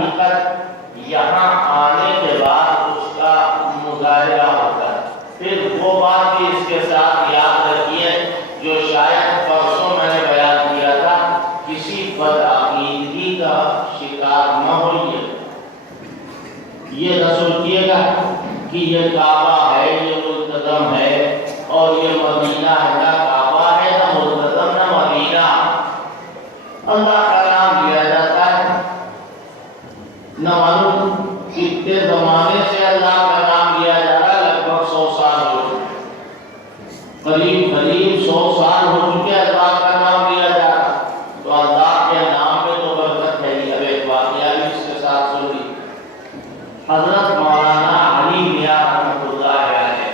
حقیقت یہاں آنے کے بعد اس کا مظاہرہ ہوتا ہے۔ پھر وہ بات بھی اس کے ساتھ یاد رکھیے جو شاید پرسوں میں نے بیان کیا تھا، کسی بدعقیدگی کا شکار نہ ہوئیے۔ یہ نہ سوچیے گا کہ یہ کعبہ ہے، یہ ملتزم ہے، اور یہ مدینہ ہے، نہ کعبہ ہے نہ ملتزم نہ مدینہ۔ اللہ کا نام لیا جاتا ہے، نہ معلوم کتنے زمانے سے اللہ کا نام لیا جا رہا ہے، لگ بھگ 100 سال ہو چکے، قریب 100 سال ہو چکے اللہ کا نام لیا جا رہا ہے۔ تو اللہ کے نام میں تو برکت ہے ہی۔ اب ایک واقعہ بھی اس کے ساتھ سن لی۔ حضرت مولانا علی میاں رحمۃ اللہ علیہ،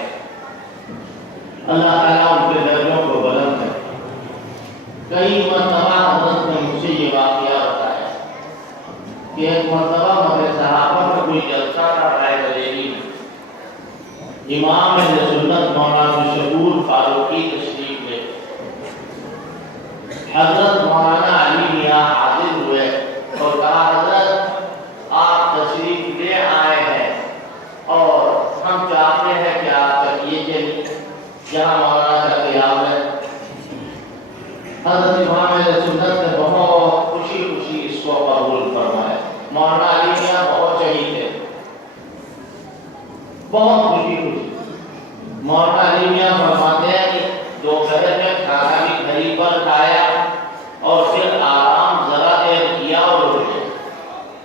اللہ تعالیٰ ان کے درجوں کو بلند ہے، کئی مرتبہ حضرت نے مجھ سے یہ واقعہ بتایا کہ ایک مرتبہ ہمارے صحابہ کا کوئی جلسہ تھا رائے بریلی میں، امام اہل سنت مولانا شکور فاروقی تشریف لے، حضرت مولانا علی میاں حاضر ہوئے اور کہا حضرت آپ تشریف لے آئے ہیں اور ہم چاہتے ہیں کہ آپ تکیے چلیے جہاں مولانا کا قیام ہے۔ حضرت امام اہل سنت نے بہت خوشی خوشی اس کو قبول فرمایا۔ مولانا علی میاں بہت شہید تھے، بہت خوشی خوشی۔ مولانا علی میاں فرماتے ہیں کہ دوپہر میں کھانا بھی گھر پر کھایا اور پھر آرام ذرا دیر کیا اور اٹھ گئے۔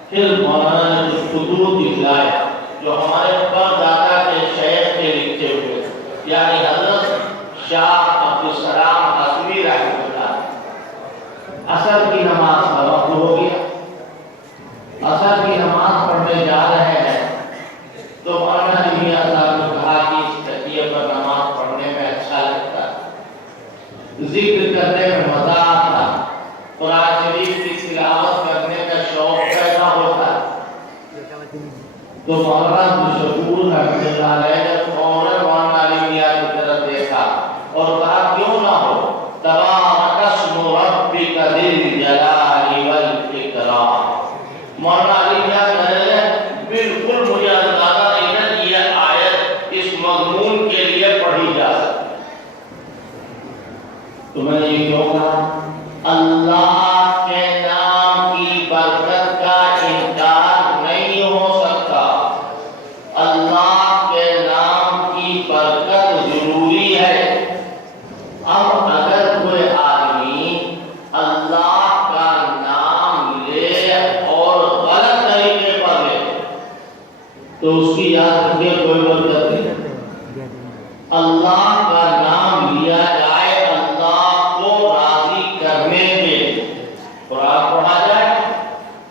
پھر مولانا نے کچھ خطوط دکھلایا جو ہمارے پردادا کے شیخ کے لکھے ہوئے، یعنی حضرت شاہ عبدالسلام حسوی رحمۃ اللہ۔ عصر کی نماز کا وقت ہو گیا، عصر کی نماز پڑھنے جا رہے ہیں تو مولانا علی میاں صاحب نے کہا کہ اس تکیے پر نماز پڑھنے میں اچھا لگتا ہے، ذکر کرنے میں مزہ آتا، قرآن شریف کی تلاوت کرنے کا شوق پیدا ہوتا۔ تو مولانا شکور رحمۃ اللہ علیہ نے فوراً مولانا علی میاں کی طرف دیکھا اور کہا کیوں نہ ہو، تبارک اسم ربک ذی الجلال والاکرام۔ مولانا علی میاں کہنے لگے بالکل مجھے اندازہ نہیں ہے کہ یہ آیت اس مضمون کے لیے پڑھی جا سکتی۔ تو میں نے یہ کیوں کہا؟ اللہ کے نام کی برکت کا انکار نہیں ہو سکتا، اللہ کے نام کی برکت ضروری ہے۔ اب اگر کوئی آدمی اللہ کا نام لے اور غلط طریقے پر لے تو اس کی یاد رکھیے کوئی برکت نہیں۔ اللہ کا نام لیا جائے اللہ کو راضی کرنے کے، قرآن پڑھا جائے،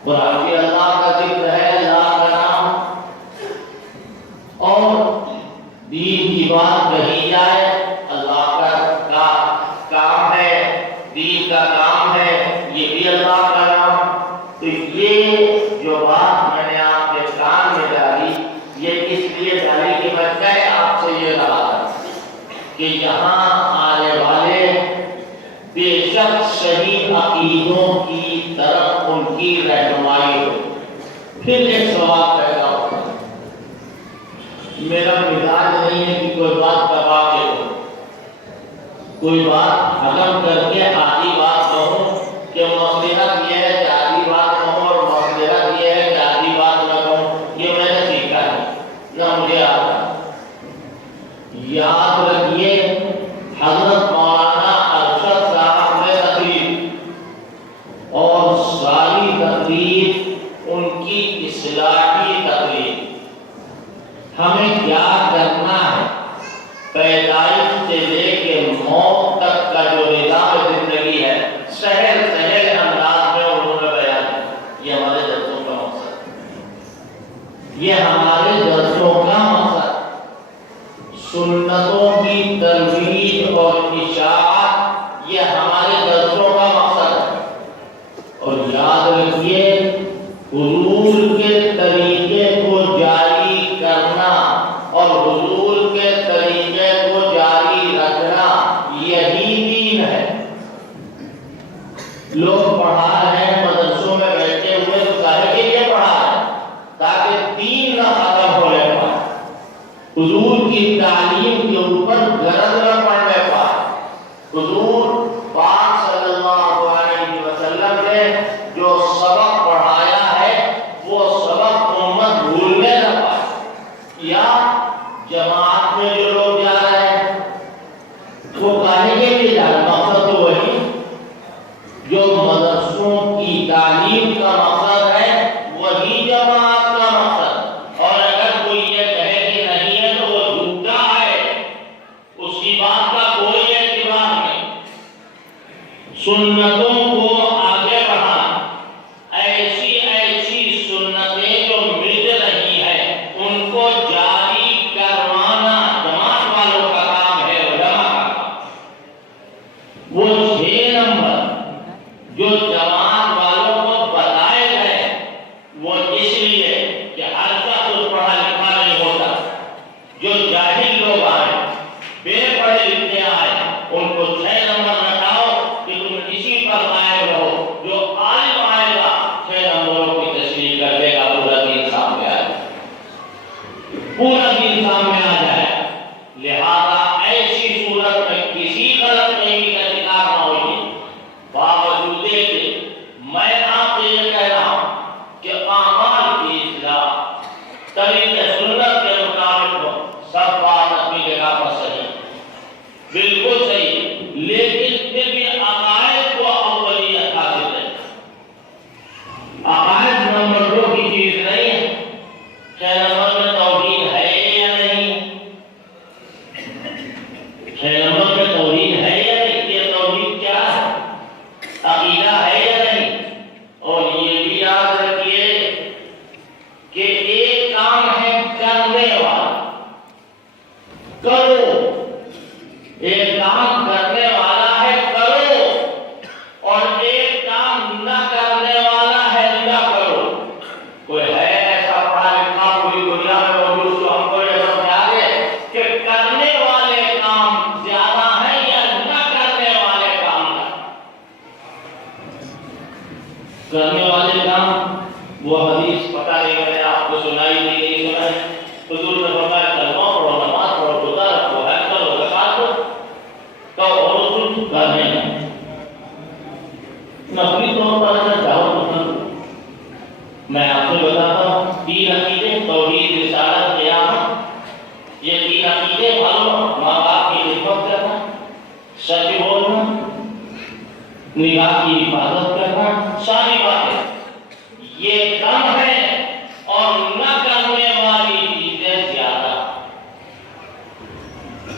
قرآن بھی اللہ کا ذکر ہے، اللہ کا نام، اور دین کی بات کہی جائے، اللہ کا کام ہے، دین کا کام ہے، یہ بھی اللہ کا نام۔ تو یہ جو بات میں نے آپ کے کان میں ڈالی، یہ اس لیے ڈالی کہ میں کہہ آپ سے یہ رہا تھا کہ یہاں آنے والے بے شک صحیح عقیدوں کی طرف ان کی رہنمائی ہو۔ پھر ایک سوال پیدا ہوتا ہے، میرا مزاج نہیں ہے کہ کوئی بات دبا کے ہو، کوئی بات ختم کر کے آدھی بات کہوں کہ مصلحت یہ ہے کہ آدھی بات کہوں اور مصلحت یہ ہے کہ آدھی بات نہ کہوں، یہ میں نے سیکھا ہے، نہ مجھے آتا۔ یاد رکھیے حضرت مولانا ارشد صاحب نے تقریر اور ساری تقریر ان کی اصلاحی تقریر، ہمیں کیا کرنا ہے پیدائش سے لے کے موت تک کا جو نظام زندگی ہے سہل سہل انداز میں انہوں نے بیان کیا۔ یہ ہمارے درسوں کا مقصد ہے، یہ ہمارے درسوں کا مقصد، سنتوں کی ترویج اور اشاعت، یہ ہمارے درسوں کا مقصد ہے۔ اور یاد رکھیے حضور کے طریقے کو جاری کرنا اور حضور کے طریقے کو جاری رکھنا یہی دین ہے۔ لوگ پڑھا رہے ہیں مدرسوں میں بیٹھے ہوئے تو کہے کہ یہ پڑھا ہے، حضور کی تعلیم کے اوپر غرض نہ پڑنے پائے۔ حضور پاک صلی اللہ علیہ وسلم نے جو سبق پڑھایا ہے وہ سبق امت بھولنے نہ پائے۔ یا جماعت میں جو لوگ جا رہے ہیں وہ کہنے کے لیے جا رہے، مقصد تو وہی جو مدرسوں کی تعلیم کا مقصد ہے وہی جماعت کا مقصد۔ اور اگر کوئی یہ کہے کہ نہیں ہے تو وہ جھوٹا ہے، اس کی بات کا کوئی اعتبار نہیں۔ سنتوں کو آگے بڑھانا، ایسی ایسی سنتیں جو مٹ رہی ہیں ان کو جاری کروانا جماعت والوں کا کام ہے، علماء کا کام۔ وہ 6 نمبر جو جماعت والوں کو بتائے گئے وہ اس لیے کہ ہر شخص پڑھا لکھا نہیں ہوتا۔ جو جاہل لوگ آئے، بے پڑھے لکھے آئے، ان کو 6 نمبر بتاؤ کہ تم اسی پر قائم رہو۔ جو عالم آئے گا 6 نمبروں کی تشریح کر دے گا، پورا دین سامنے آئے گا، پورا دین سامنے آ جائے گا۔ لہذا ایسی صورت میں کسی غلط فہمی کا شکار نہ ہوئیے۔ باوجود کہ میں آپ سے یہ کہہ رہا ہوں کہ اعمال کی اصلاح طریقے سنت کے مطابق ہو، سب بات اپنی جگہ پر صحیح، بالکل صحیح، لیکن پھر بھی عقائد کو اولیت حاصل ہے۔ عقائد نمبر 2 کی چیز نہیں ہے۔ 6 نمبر میں توحید ہے یا نہیں؟ 6 نمبر میں توحید ہے یا نہیں؟ یہ توحید کیا ہے؟ عقیدہ ہے یا نہیں؟ اور یہ بھی یاد رکھیے کہ ایک کام ہے کرنے والا، کرو، ایک کام کرنے والا ہے کرو، اور ایک کام نہ کرنے والا ہے نہ کرو۔ کوئی ہے ایسا پڑھا لکھا پوری دنیا میں موجود جو ہم کو یہ سمجھا دے کہ کرنے والے کام زیادہ ہیں یا نہ کرنے والے کام کا؟ کرنے والے کام وہ حدیث پتہ نہیں میں نے آپ کو سنائی نہیں سنا ہے۔ حضور نے فرمایا کلمہ پڑھو، نماز پڑھو، روزہ رکھو، حج کرو، زکات دو، تو اور کچھ کرنے ہیں۔ نفلی طور پر اگر چاہو تو کرو۔ میں آپ سے بتاتا ہوں 3 عقیدے، توحید، رسالت، قیامت، یہ 3 عقیدے معلوم، ماں باپ کی خدمت کرنا، سچ بولنا، نگاہ کی حفاظت کرنا، ساری باتیں یہ کم ہے اور نہ کرنے والی چیزیں زیادہ۔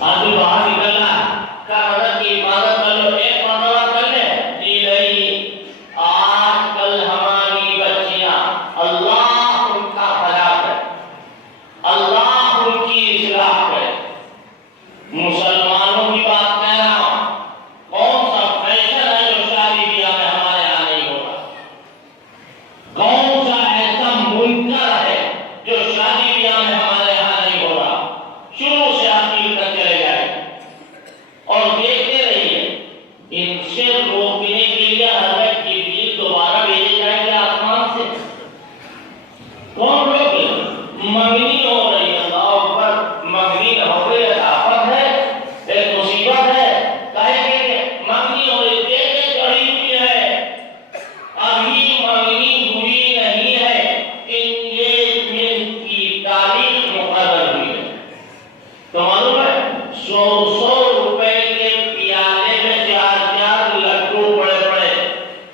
آدمی باہر نکلنا ہے، کاغذ کی حفاظت کر لو، ایک مرتبہ کر لے، جی نہیں۔ آج کل ہماری بچیاں، اللہ ان کا بھلا کرے، اللہ ان کی اصلاح کرے۔ مسلمانوں کی بات کہہ رہا ہوں، کون سا فیشن ہے جو شادی بیاہ میں ہمارے یہاں نہیں ہوتا؟ کون سا ایسا منکر ہے جو شادی بیاہ میں ہمارے یہاں نہیں ہو رہا؟ شروع سے آخر تک چلے جائیں اور دیکھتے رہیے۔ ان سے روکنے کے لیے حضرت جبریل دوبارہ بھیجے جائیں گے آسمان سے۔ کون روکے؟ منگنی ہو رہی ہے، اللہ اکبر، منگنی ہو رہی ہے، آفت ہے، ایک مصیبت ہے، کہے کہ منگنی ہو رہی، دیکھے چڑھی ہوئی ہے، ابھی منگنی ہوئی نہیں ہے، انگیجمنٹ کی تاریخ مقرر ہوئی ہے۔ تو معلوم ہے 100 روپے کے پیالے میں 4 لڈو بڑے بڑے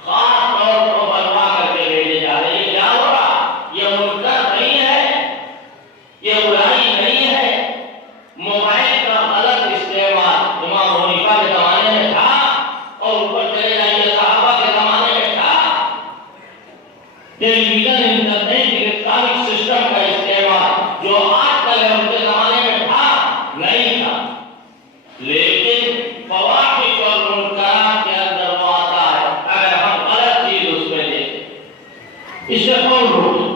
خاص طور پر بنوا کر کے بھیجے جا رہے ہیں۔ یہ کیا ہو رہا؟ یہ منکر نہیں ہے، یہ برائی نہیں ہے۔ موبائل کا غلط استعمال امام حنیفہ کے زمانے میں تھا، اور اوپر چلے جائیے صحابہ کے زمانے میں تھا۔ ٹیلی ویژن، انٹرنیٹ، الیکٹرانک سسٹم کا استعمال جو آج کل ہے ان کے زمانے میں تھا نہیں تھا، لیکن فواحش اور منکرات کے اندر وہ آتا ہے اگر ہم غلط چیز اس میں دیکھیں۔ اس سے کون روکے؟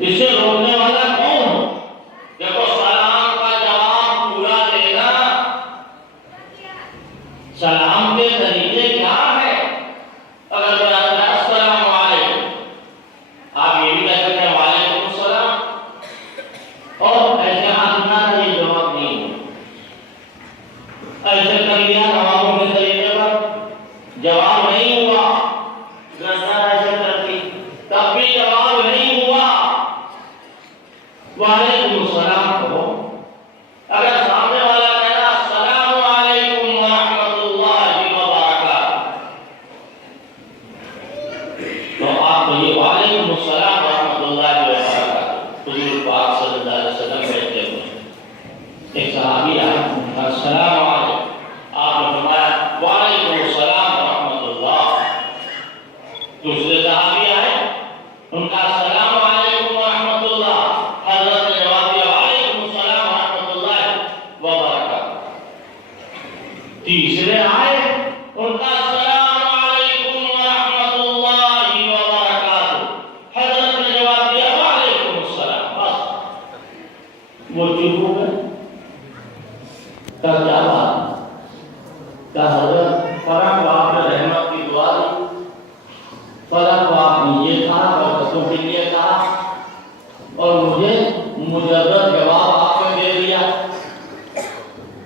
اس سے روکنے والا کون ہو؟ دیکھو سلام کا جواب پورا دینا، سلام کے طریقے کیا ہے؟ اگر کوئی آتا ہے السلام علیکم، آپ یہ بھی کہہ سکتے ہیں وعلیکم السلام، اور ایسے بھی جواب نہیں ہوا، وعلیکم السلام کہو۔ اگر سامنے والا کہنا السلام علیکم ورحمۃ اللہ وبرکاتہ، تو آپ کہیے وعلیکم السلام ورحمۃ اللہ وبرکاتہ۔ حضور پاک صلی اللہ علیہ وسلم بیٹھے ہوئے، ایک صحابی آیا، السلام علیکم، آپ نے فرمایا وعلیکم السلام ورحمۃ اللہ۔ دوسرے صحابی آئے، ان کا السلام علیکم ورحمۃ اللہ، حضرت نے جواب دیا وعلیکم السلام ورحمۃ اللہ وبرکاتہ۔ تیسرے آئے، ان کا السلام علیکم ورحمۃ اللہ وبرکاتہ، حضرت نے جواب دیا وعلیکم السلام۔ بس وہ چپ ہو گئے۔ کیا بات؟ کیا حضرت فرق کو آپ نے رحمت کی دعا دی، فرق کو آپ نے یہ کہا، برکتوں کے لیے کہا، اور مجھے مجرد جواب آپ نے دے دیا،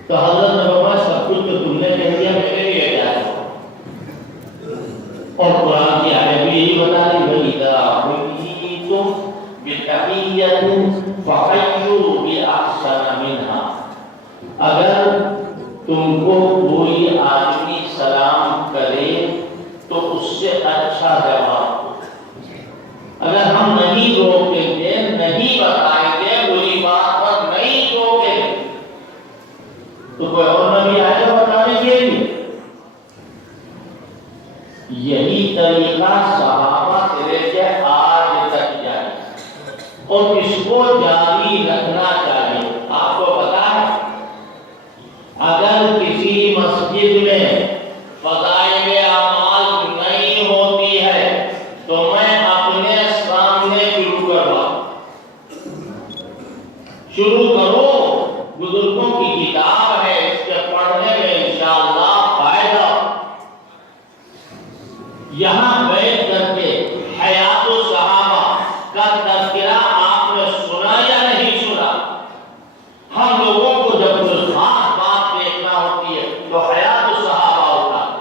تو حضرت نے فرمایا سب کچھ تو تم نے کہہ دیا، میرے لیے کیا ہے؟ اور قرآن کی آیت بھی یہی بتا رہی وَإِذَا حُيِّيتُم بِتَحِيَّةٍ فَحَيُّوا بِأَحْسَنَ مِنْهَا۔ اگر تم کو کوئی آدمی سلام کرے تو اس سے اچھا جواب دو۔ اگر ہم نہیں روکیں گے، نہیں بتائیں گے، بری بات پر نہیں روکیں گے، تو کوئی اور نبی آئے گا بتانے کے لیے؟ یہی طریقہ صحابہ سے لے کے آج تک جاری، اور اس کو جاری رکھنا چاہیے۔ آپ کو پتا ہے اگر کسی مسجد میں فضائل اعمال نہیں ہوتی ہے تو میں اپنے سامنے شروع کرو، بزرگوں کی کتاب ہے، اس کے پڑھنے میں انشاءاللہ فائدہ۔ یہاں بیٹھ کر کے حیات الصحابہ کا تذکرہ آپ نے سنا یا نہیں سنا؟ ہم لوگوں کو جب کوئی خاص بات دیکھنا ہوتی ہے تو حیات الصحابہ ہوتا ہے۔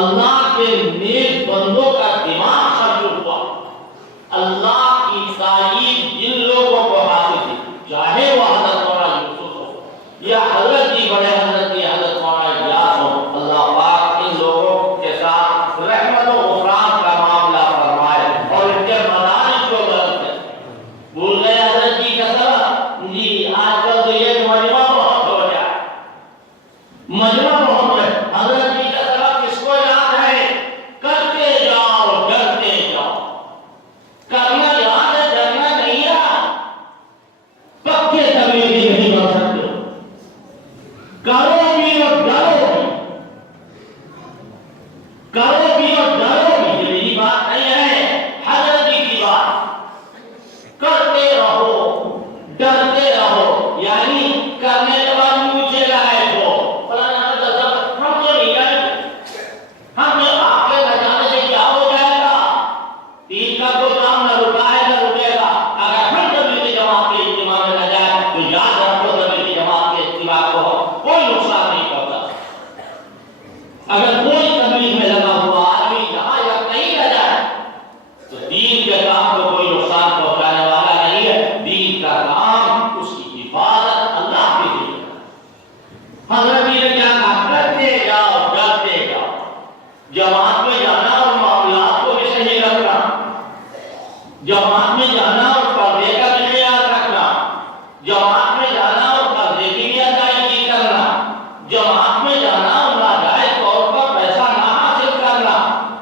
اللہ کے نیک بندوں کا دماغ خرچ ہوا، اللہ کی تعریف جن لوگوں کو حاصل تھی، چاہے وہ حضرت مولانا یوسف ہو یا حضرت جی بڑے حضرت جی حضرت مولانا الیاس ہو، اللہ پاک ان لوگوں کے ساتھ رحمت و غفران کا معاملہ فرمائے اور ان کے مدارج کو بلند کرے۔ بھول گئے حضرت جی کا سبب؟ جی آج کل تو یہ مجمع بہت ہو جائے، مجمع بہت ہے۔ حضرت جی کا سبب کس کو یاد ہے؟ کرتے جاؤ ڈرتے جاؤ، کرنا یاد ہے، ڈرنا نہیں یاد۔ پکے تبلیغی نہیں بن سکتے، کرو بھی اور ڈرو بھی، کرو بھی اور ڈرو بھی۔ یہ میری بات نہیں ہے، حضرت جی کی بات۔ کرتے رہو ڈرتے رہو، یعنی کرنے کے بعد مجھے لائے ہو ہم تو نہیں جائیں گے، ہم جو آپ کے نہ جانے سے کیا ہو جائے گا؟ دین کا کوئی کام نہ رکا ہے نہ رکے گا۔ اگر ہم تبلیغی جماعت کے اجتماع میں نہ جائیں تو یاد رکھو تبلیغی جماعت کے اجتماع کو کوئی نقصان نہیں پہنچا۔ اگر کوئی تبلیغ میں لگا ہوا آدمی یہاں یا کہیں نہ جائے تو دین کے کام کو کوئی نقصان پہنچانے والا نہیں ہے۔ دین کا کام، اس کی حفاظت اللہ کے لیے۔ حضرت جی نے کیا کہا؟ کرتے جاؤ ڈرتے جاؤ۔ جماعت میں جانا اور معاملات کو بھی صحیح رکھنا، جماعت میں جانا اور پردے کا بھی خیال رکھنا، جماعت میں جانا اور پردے کی بھی ادائیگی کرنا، جماعت میں جانا اور ناجائز طور پر پیسہ نہ حاصل کرنا۔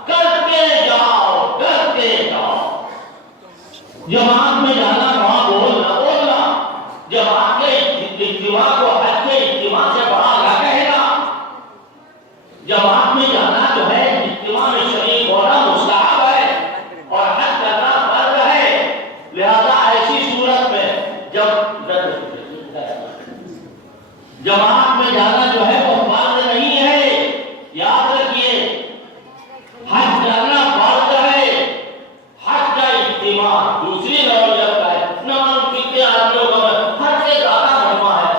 کرتے جاؤ ڈرتے جاؤ۔ جماعت میں جانا وہاں بولنا، جماعت کے اجتماع کو حج کے اجتماع سے بڑا نہ کہنا۔ جماعت میں جانا جو ہے، اجتماع میں شریک ہونا مستحب ہے اور حج کرنا فرض ہے۔ لہذا ایسی صورت میں جماعت میں جانا جو ہے وہ فرض نہیں ہے، یاد رکھیے۔ حج کرنا فرض ہے، حج کا اجتماع دوسری نوعیت کا ہے۔ نہ کتنے آدمیوں کا حج سے زیادہ مجمع ہے،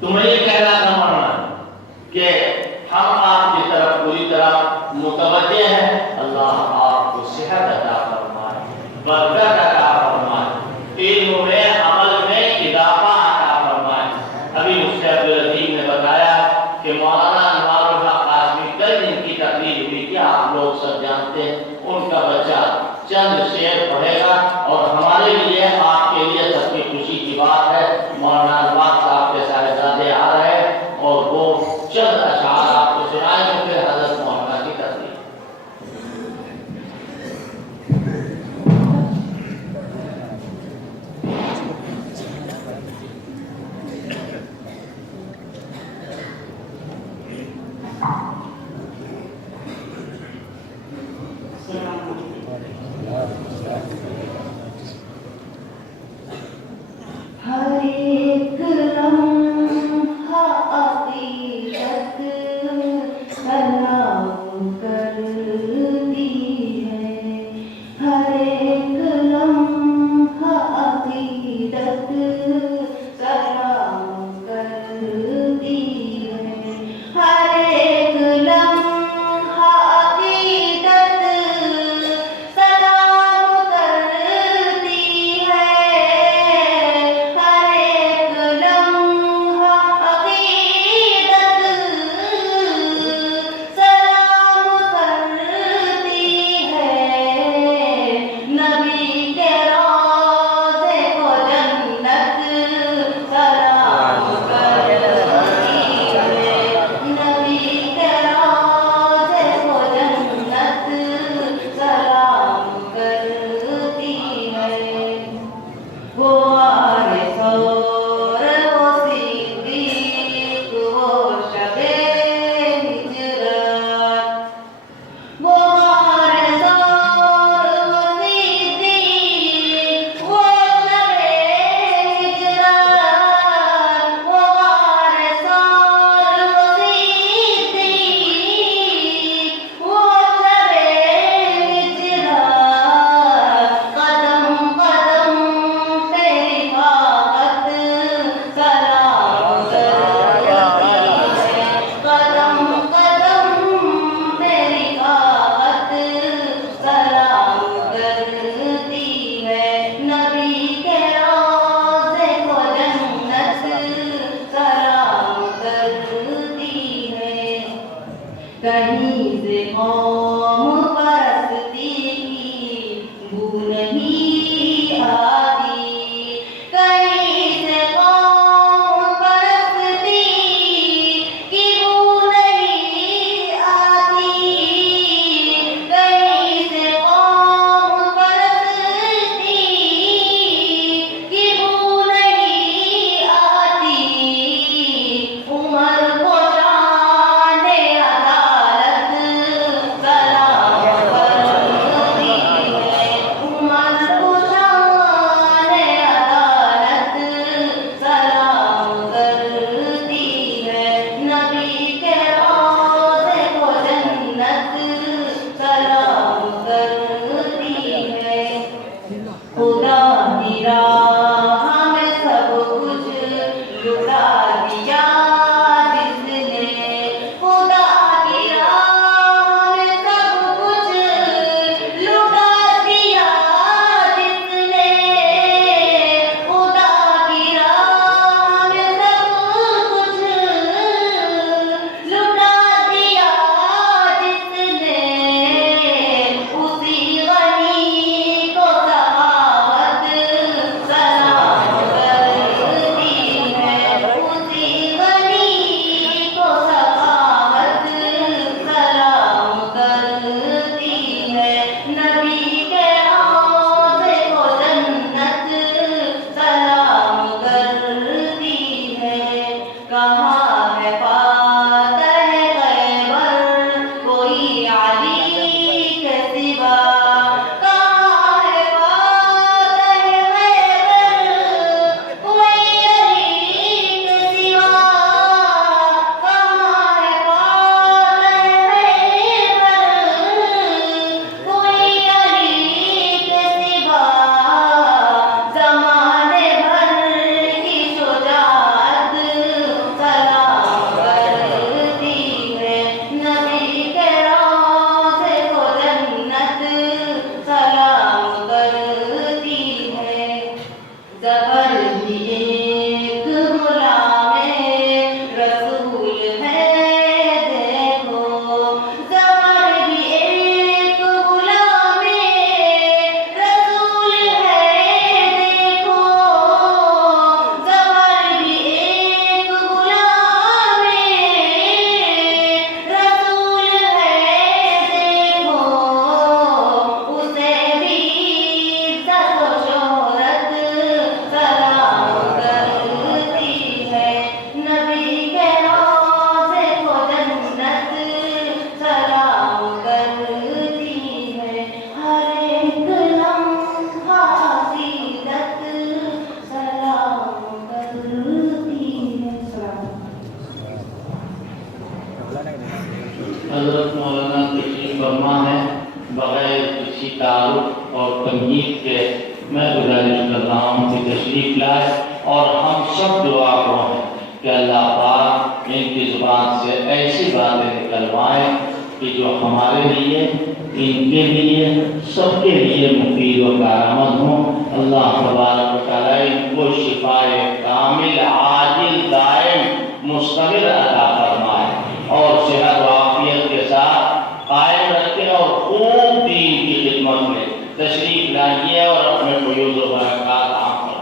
تمہیں یہ کہنا تھا مولانا کہ ہم آپ کی طرف پوری طرح متوجہ ہیں، اللہ آپ کو صحت عطا فرمائے، برکت عطا فرمائے، علم میں عمل میں اضافہ عطا فرمائے۔ ابھی مجھ سے عبدالعظیم نے بتایا کہ مولانا انوار الحق قاسمی کل ان کی تقریر ہوئی کہ آپ لوگ سب جانتے ہیں، ان کا بچہ چند شعر پڑھے گا اور ہمارے لیے آپ کے لیے سب کی خوشی کی بات ہے، مولانا انوار صاحب کے صاحبزادے آ رہے ہیں اور وہ چند اشعار آپ کو سنائیں گے، پھر حضرت مولانا کی تقریر۔ ہر ایک لمحہ عقیدت سلام کرتی ہے، ہر ایک لمحہ عقیدت سلام کرتی ہے، ہر ایک لمحہ عقیدت سلام کرتی ہے، ہر ایک لمحہ عقیدت سلام کرتی ہے، نبی کے روضے کو جنت سلام کرتی ہے، نبی کے روضے کو جنت سلام کرتی ہے، وہ وارث اور وہ صدیق، وہ شب-ے ہجرت، وہ وارث اور وہ صدیق، وہ شب-ے ہجرت، وہ وارث اور وہ صدیق، وہ شب-ے ہجرت، قدم قدم پہ رفاقت سلام کرتی ہے، قدم قدم پہ رفاقت سلام کرتی ہے، نبی کے روضے کو جنت سلام کرتی ہے، کہیں سے قوم پرستی کی بو نہیں آتی، کہیں سے قوم پرستی کی بو نہیں آتی، کہیں سے قوم پرستی کی بو نہیں آتی، عمر کو شان عدالت سلام کرتی ہے، عمر کو شان عدالت سلام کرتی ہے، نبی کے روضے کو جنت سلام کرتی ہے، خدا کی راہ میں سب کچھ لٹا دیا جس نے، خدا کی راہ میں سب کچھ لٹا دیا جس نے، خدا کی راہ میں سب کچھ لٹا دیا جس نے، اسی غنی کو سخاوت تمہید کے میں گزارش کر رہا ہوں کہ تشریف لائے اور ہم سب دعا کریں کہ اللہ پاک ان کی زبان سے ایسی باتیں نکلوائیں کہ جو ہمارے لیے، ان کے لیے، سب کے لیے مفید و کارآمد ہوں۔ اللہ تبارک و تعالیٰ ان کو شفائے کامل عاجل دائم مستمر عطا فرمائے اور صحت و عافیت کے ساتھ قائم رکھے اور خوب دین کی خدمت میں تشریف لائیے اور اپنے فیوز و برکات عام کریں۔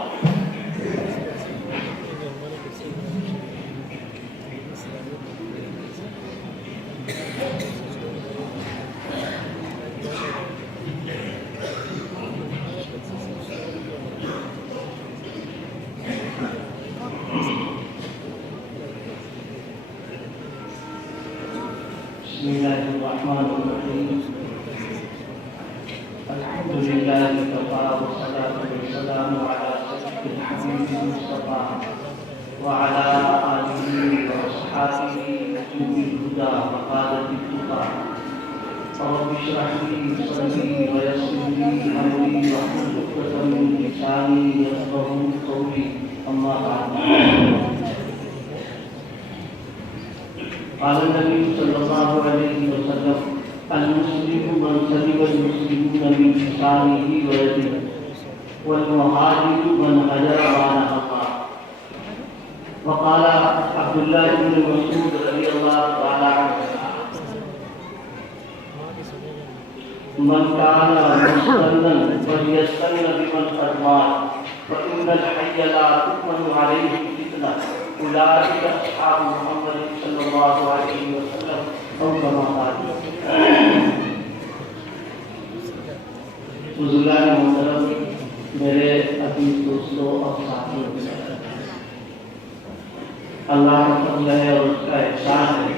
بسم اللہ الرحمن الرحیم الحمد للہ وکفی والصلاة والسلام علی سید الحبیب المصطفیٰ وعلی آلہ واصحابہ وجوہ الہدی وقادۃ التقیٰ رب اشرح لي صدری ویسر لي امری واحلل عقدۃ من لسانی یفقهوا قولی اما بعد۔ قال النبي صلى الله عليه وسلم المسلم من سلم المسلمون من لسانه ويده والمهاجر من هجر ما نهى الله۔ وقال عبد الله بن مسعود رضي الله تعالى عنه من كان مستنا فليستن بمن قد مات فإن الحي لا تؤمن عليه الفتنة أولئك أصحاب محمد صلی اللہ علیہ وسلم او کما قال۔ بزرگان محترم، میرے عزیز دوستوں اور ساتھیوں، اللہ کا فضل ہے اور اس کا احسان ہے،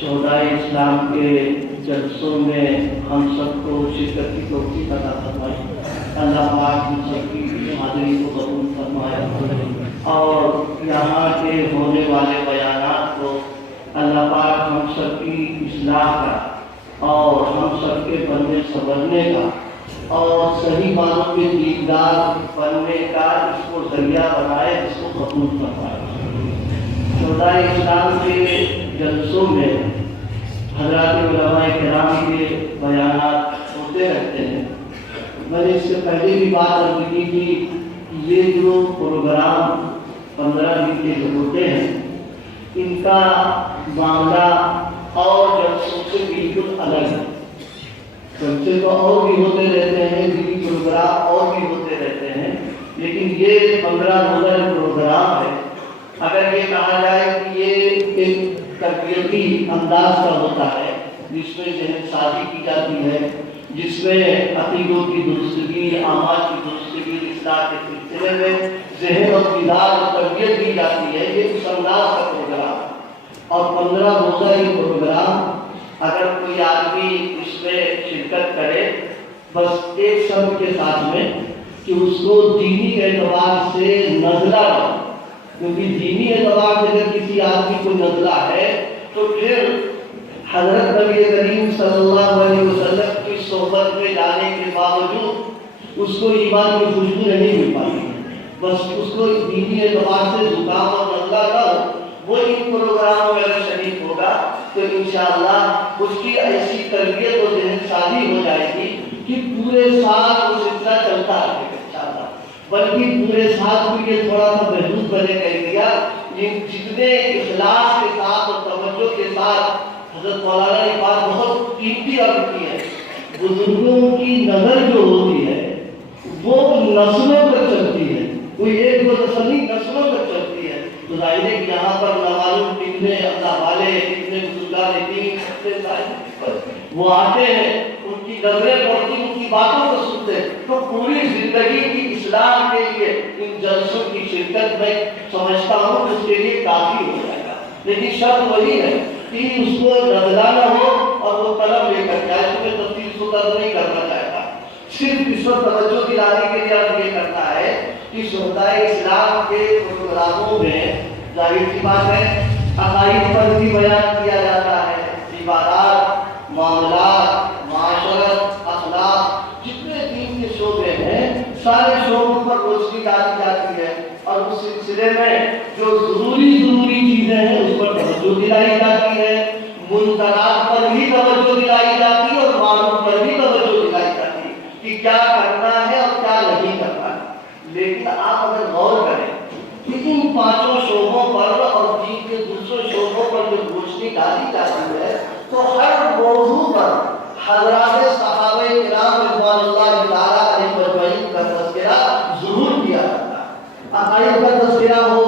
شہدائے اسلام کے جلسوں میں ہم سب کو شرکت کی توفیق عطا فرمائے۔ اللہ پاک ہم سب کی حاضری کو قبول فرمائے اور یہاں کے ہونے والے بیانات کو اللہ پاک ہم سب کی اصلاح کا اور ہم سب کے بننے سنورنے کا اور صحیح معنوں میں دیندار بننے کا اس کو ذریعہ بنائے، اس کو قبول فرمائے۔ شہدائے اسلام کے جلسوں میں حضرات علماء کرام کے بیانات ہوتے رہتے ہیں۔ میں نے اس سے پہلے بھی بات عرض کی تھی کہ یہ جو پروگرام 15 دن کے جو ہوتے ہیں، ان کا معاملہ اور جلسوں سے بالکل الگ ہے۔ جلسے تو اور بھی ہوتے رہتے ہیں، دینی پروگرام اور بھی ہوتے رہتے ہیں، لیکن یہ 15 روزہ پروگرام ہے۔ اگر یہ کہا جائے کہ یہ ایک تربیتی انداز کا ہوتا ہے جس میں ذہن سازی کی جاتی ہے، جس میں عقیدوں کی درستگی، اعمال کی درستگی، اصلاح کے سلسلے میں ذہن اور مزاج اور تربیت دی جاتی ہے، یہ اس انداز کا پروگرام ہے۔ اور 15 روزہ یہ پروگرام اگر کوئی آدمی اس میں شرکت کرے، بس ایک شرط کے ساتھ میں کہ اس کو دینی اعتبار سے نزلہ ہو، کیونکہ دینی اعتبار سے اگر کسی آدمی کو نزلہ ہے تو پھر حضرت نبی کریم صلی اللہ علیہ وسلم کی صحبت میں جانے کے باوجود اس کو ایمان کی خوشبو نہیں مل پاتی، بس اس کو دینی اعتبار سے زکام اور نزلہ نہ ہو۔ وہ ان پروگراموں میں اگر شریک ہوگا تو انشاءاللہ اس کی ایسی تربیت و ذہن سازی ہو جائے گی کہ پورے سال وہ سلسلہ چلتا رہے گا انشاءاللہ، بلکہ پورے سال کو یہ تھوڑا سا محدود بنے کر دیا۔ جتنے اخلاص کے ساتھ اور توجہ کے ساتھ حضرت مولانا نے بات بہت قیمتی عرض کی ہے، بزرگوں کی نظر جو ہوتی ہے وہ نسلوں پر چلتی ہے، کوئی ایک دو نسل نہیں، نسلوں پر چلتی ہے۔ تو ظاہر ہے کہ یہاں پر نوالوں کتنے اللہ والے، کتنے بزرگان دین، وہ آتے ہیں، ان کی نظریں پڑتی، ان کی باتوں کو سنتے، تو پوری زندگی کی اسلام کے لیے ان جلسوں کی شرکت میں سمجھتا ہوں کہ اس کے لیے کافی ہو جائے گا۔ لیکن شرط وہی ہے کہ اس کو نزلہ نہ ہو اور وہ قلم لے کر جائے، اس میں تفصیل کو درد نہیں کرنا چاہتا، صرف اس وقت توجہ دلانے کے لیے عرض یہ کرتا ہے کہ شہدائے اسلام کے پروگراموں میں ظاہر سی بات ہے عقائد پر بھی بیان کیا جاتا ہے، عبادات، معاملات، معاشرت، اخلاق، جتنے دین کے شعبوں پر روشنی ڈالی جاتی ہے اور اس سلسلے میں جو ضروری چیزیں ہیں اس پر توجہ دلائی جاتی ہے، منکرات پر بھی توجہ دلائی جاتی ہے اور معروف پر بھی توجہ دلائی جاتی ہے کہ کیا کرنا ہے اور کیا نہیں کرنا ہے۔ لیکن آپ اگر غور کریں کہ ان پانچوں شعبوں پر اور دین کے دوسرے شعبوں پر جو روشنی ڈالی جاتی ہے تو ہر موضوع پر حضرات صحابہ کرام رضوان اللہ تعالیٰ علیہ اجمعین کا تذکرہ ضرور کیا جاتا ہے۔ عقائد کا تذکرہ ہو،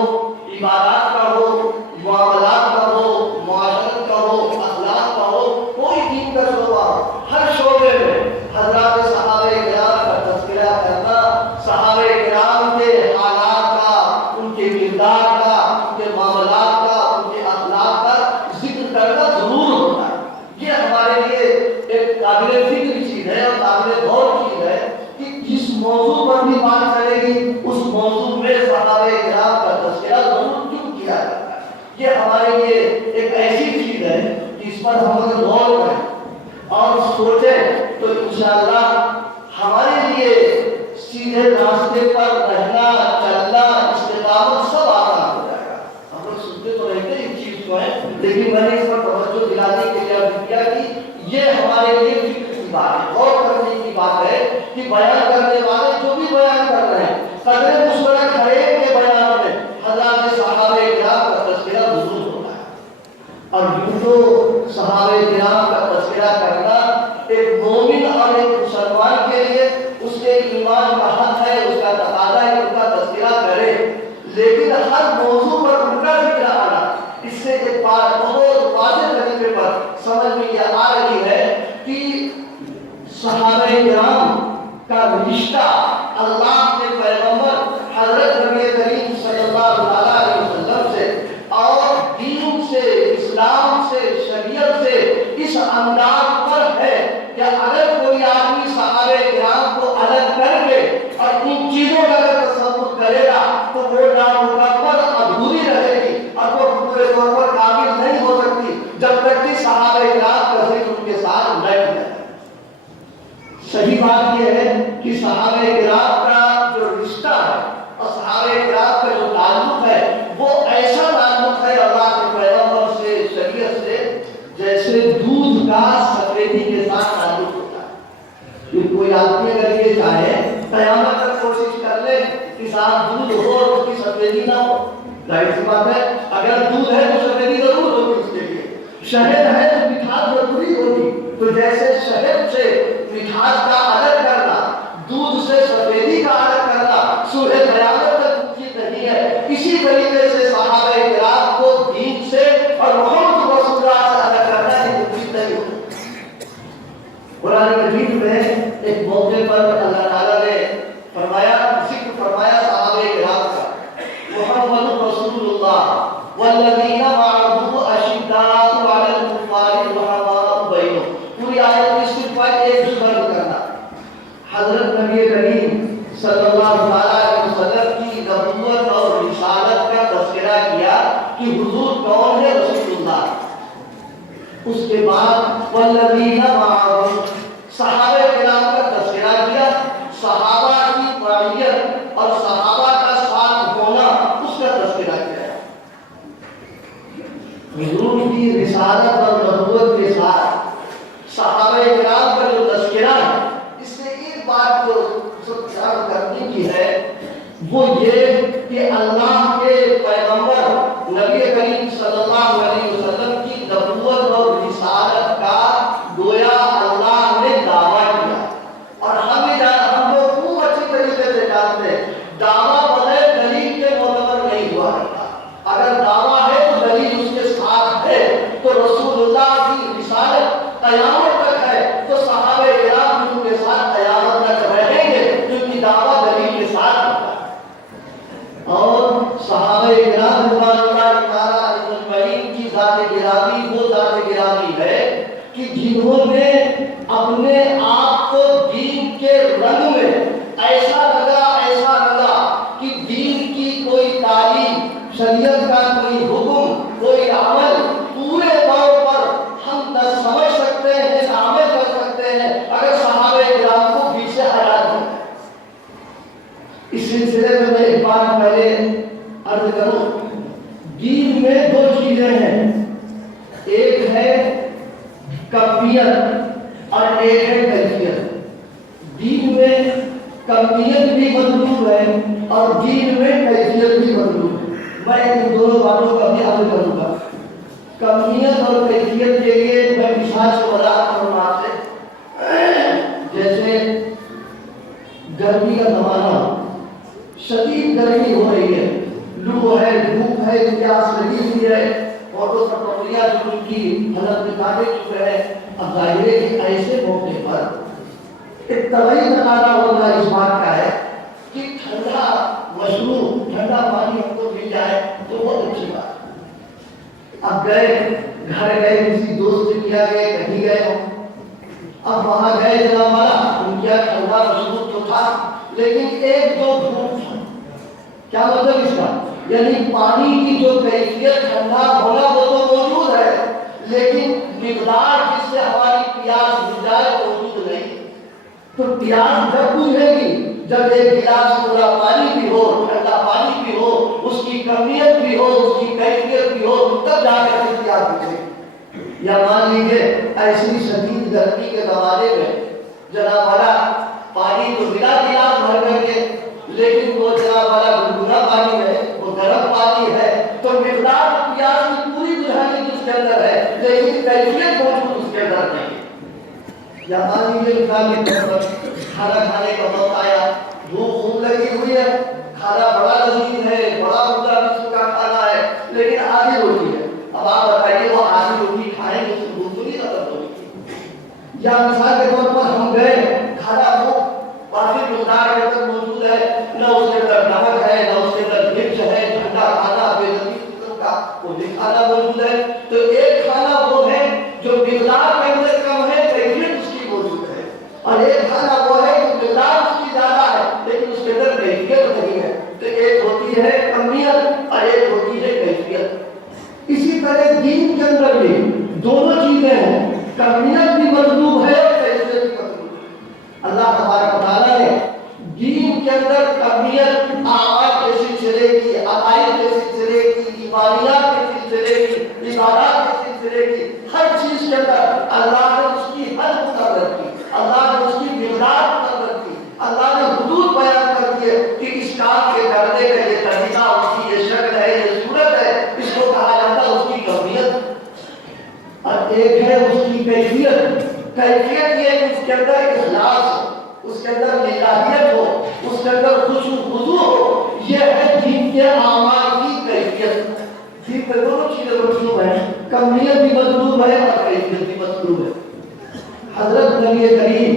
عبادات کا ہو، معاملات کا ہو، معاشرت کا ہو، اخلاق کا ہو، کوئی دین کا شعبہ ہو، ہر شعبے میں حضرات صحابہ کرام کا تذکرہ کرنا، صحابہ کرام کے حالات کا، ان کے کردار کا، ان کے معاملات کا، ان کے اخلاق کا ذکر کرنا ضرور ہوتا ہے۔ یہ ہمارے لیے ایک قابل فکر چیز ہے اور قابل غور چیز ہے کہ جس موضوع پر بھی بات کرے گی اس موضوع میں صحابہ کرام کا تذکرہ ضرور کیوں کیا جاتا ہے۔ یہ ہمارے لیے ایک ایسی چیز ہے کہ اس پر ہم اگر غور کریں اور سوچیں تو انشاءاللہ ہمارے لیے سیدھے راستے پر رہنا، چلنا، استقامت سب آسان ہو جائے گا۔ ہم لوگ سنتے تو رہتے ہیں اس چیز کو ہے، لیکن میں نے اس پر توجہ دلانے کے لیے عرض کیا کہ یہ ہمارے لیے فکر کی بات ہے، غور کرنے کی بات ہے کہ بیان کرنے والے جو بھی بیان کر رہے ہیں قدر مشترک ہر ایک کے بیان میں حضرات صحابہ کرام کا تذکرہ ضرور ہوتا ہے۔ اور یوں تو صحابہ کرام کا تذکرہ کرنا ایک مومن اور ایک مسلمان کے لیے اس کے ایمان کا حق ہے، اس کا تقاضا ہے کہ ان کا تذکرہ کرے، لیکن ہر موضوع پر ان کا ذکر آنا اس سے ایک بات بہت واضح طریقے پر سمجھ میں یہ آ رہی ہے کہ صحابہ کرام کا رشتہ اللہ کے پیغمبر حضرت نبی کریم صلی اللہ علیہ وسلم سے اور دین سے، اسلام سے، شریعت سے اس انداز پر ہے کہ اگر کوئی آدمی صحابہ کرام کو الگ کر کے اور ان چیزوں کا اگر تصور کرے گا تو وہ نامکمل ادھوری رہے گی اور وہ پورے طور پر کامل نہیں ہو سکتی جب تک کہ صحابہ کرام کا ذکر ان کے ساتھ نہ کیا جائے۔ صحیح بات یہ ہے کہ صحابہ کرام کا جو رشتہ ہے اور صحابہ کرام کا جو تعلق ہے وہ ایسا تعلق ہے اللہ کے پیغمبر سے، شریعت سے، جیسے دودھ کا سفیدی کے ساتھ تعلق ہوتا ہے۔ کہ کوئی آدمی اگر یہ چاہے قیامت تک کوشش کر لے کہ ساتھ دودھ ہو اور اس کی سفیدی نہ ہو، ظاہر سی بات ہے اگر دودھ ہے تو سفیدی ضرور ہوگی اس کے لیے، شہد ہے تو مٹھاس ضروری ہوگی، تو جیسے شہد سے مٹھاس کا الگ کرنا، دودھ سے سفیدی کا الگ کرنا صبح قیامت تک ممکن نہیں ہے، اسی طریقے سے صحابہ کرام کو دین سے اور محمد رسول اللہ سے الگ کرنا ہی ممکن نہیں ہوگا۔ قرآن مجید میں ایک موقع پر اللہ تعالیٰ نے فرمایا، ذکر فرمایا صحابہ کرام کا، محمد رسول اللہ والذین معه اشداء علی الکفار رحماء بینہم، پوری آیت میں صرف ایک ذکر کرنا، حضرت نبی کریم صلی اللہ علیہ وسلم کی نبوت اور رسالت کا تذکرہ کیا کہ حضور کون ہے، رسول اللہ۔ اس کے بعد والذین معه، صحابہ کرام کا تذکرہ کیا، صحابہ کی معیت اور صحابہ کا ساتھ ہونا اس کا تذکرہ کیا۔ حضور کی رسالت اور نبوت کے ساتھ صحابہ کرام کا جو تذکرہ ہے، اس سے ایک بات جو سب خیال کرنے کی ہے وہ یہ کہ اللہ کے پیغمبر نبی کریم صلی اللہ علیہ وسلم کی نبوت اور رسالت کا گویا اللہ نے دعویٰ کیا، اور ہم لوگ خوب اچھی طریقے سے جانتے ہیں دعویٰ بغیر دلیل کے معتبر نہیں ہوا کرتا۔ اگر دعویٰ ہے تو دلیل اس کے ساتھ ہے، تو رسول اللہ کی رسالت قیامت تک ہے تو صحابہ کرام ان کے ساتھ قیامت تک رہیں گے کیونکہ دعویٰ دلیل کے ساتھ ہوتا ہے۔ اور صحابہ کرام رضوان اللہ تعالیٰ اجمعین کی ذات گرامی وہ ذات گرامی ہے کہ جنہوں نے اپنے آپ کو دین کے رنگ میں ایسا لگا کہ دین کی کوئی تعلیم، شریعت کا کوئی حکم، کوئی عمل پورے طور پر ہم سمجھ سکتے ہیں، عمل کر سکتے ہیں اگر صحابہ کرام کو پیچھے ہٹا دیں۔ اس سلسلے میں ایک بات پہلے عرض کروں، دین میں دو چیزیں ہیں، ایک ہے کمیت اور ایک ہے کیفیت۔ دین میں کمیت بھی مطلوب ہے اور دین میں کیفیت بھی مطلوب ہے۔ میں ان دونوں باتوں کا بھی عرض کروں گا۔ کمیت اور کیفیت کے لیے میں مثال سے وضاحت کروں آپ سے۔ جیسے گرمی کا زمانہ، شدید گرمی ہو رہی ہے، لو ہے، دھوپ ہے، پیاس لگی ہوئی ہے، فوٹو فوٹوگرافیاں جو ان کی حالت نکالے چکے ہیں۔ اب ظاہر ہے کہ ایسے موقع پر ایک طبعی تقاضا ہوتا ہے اس بات کا ہے کہ ٹھنڈا مشروب، ٹھنڈا پانی ہم کو مل جائے تو بہت اچھی بات ہے۔ اب گئے گھر گئے، کسی دوست سے کیا گئے، کہیں گئے ہو، اب وہاں گئے جناب والا، ان کا ٹھنڈا مشروب تو تھا لیکن ایک دو گھونٹ تھا۔ کیا مطلب اس کا؟ یعنی پانی کی جو کیفیت ٹھنڈا ہونا وہ تو موجود ہے لیکن مقدار جس سے ہماری پیاس بجھ جائے موجود نہیں۔ تو پیاس جب بجھے گی جب ایک گلاس پورا پانی بھی ہو، ٹھنڈا پانی بھی ہو، اس کی کمیت بھی ہو، اس کی کیفیت بھی ہو، تب جا کر کے پیاس بجھے گی۔ یا مان لیجیے ایسی شدید گرمی کے زمانے میں جناب والا پانی تو ملا گلاس بھر کر کے، لیکن وہ جناب والا گنگنا پانی ہے، وہ گرم پانی ہے، تو مقدار پیاس کی پوری بجھانے کی اس کے اندر ہے لیکن کیفیت موجود اس کے اندر نہیں۔ یا مان لیجیے مثال کے طور پر کھانا کھانے کا وقت آیا، بھوک خوب لگی ہوئی ہے، کھانا بڑا لذیذ ہے، بڑا عمدہ قسم کا کھانا ہے لیکن آدھی روٹی ہے۔ اب آپ بتائیے وہ آدھی روٹی کھائیں گے تو بھوک تو نہیں ختم ہوگی۔ یا مثال کے طور پر ہم گئے، کھانا وہ کافی مقدار کے اندر موجود ہے، نہ اس کے اندر نمک ہے، نہ اس کے اندر مرچ ہے، ٹھنڈا کھانا بے لذیذ قسم کا وہ بھی کھانا موجود ہے۔ تو ایک کھانا وہ ہے جو مقدار کے اندر کم ہے، کیفیت اس کی موجود ہے، اور ایک کھانا وہ ہے جو مقدار اس کی زیادہ ہے لیکن اس کے اندر کیفیت نہیں ہے۔ تو ایک ہوتی ہے کمیت اور ایک ہوتی ہے کیفیت۔ اسی طرح دین کے اندر بھی دونوں چیزیں ہیں، کمیت بھی مطلوب ہے اور کیفیت بھی مطلوب ہے۔ اللہ تبارک و تعالیٰ نے دین کے اندر کمیت اعمال کے سلسلے کی، عقائد کے سلسلے کی، ایمانیات کے سلسلے کی، عبادات کے سلسلے کی، ہر چیز کے اندر اللہ نے اس کی حد مقرر کی، اللہ نے اس کی مقدار مقرر کی، اللہ نے حدود بیان کر دیے کہ اس کام کے کرنے کا یہ طریقہ، اس کی یہ شکل ہے، یہ صورت ہے، اس کو کہا جاتا ہے اس کی کمیت۔ اور ایک ہے اس کی کیفیت۔ کیفیت یہ کہ اس کے اندر اخلاص ہو، اس کے اندر للہیت ہو، اس کے اندر خشوع و خضوع ہو، یہ ہے دین کے اعمال کی کیفیت۔ دین میں دونوں چیزیں مطلوب ہیں، کمیت بھی مطلوب ہے اور کیفیت بھی مطلوب ہے۔ حضرت نبی کریم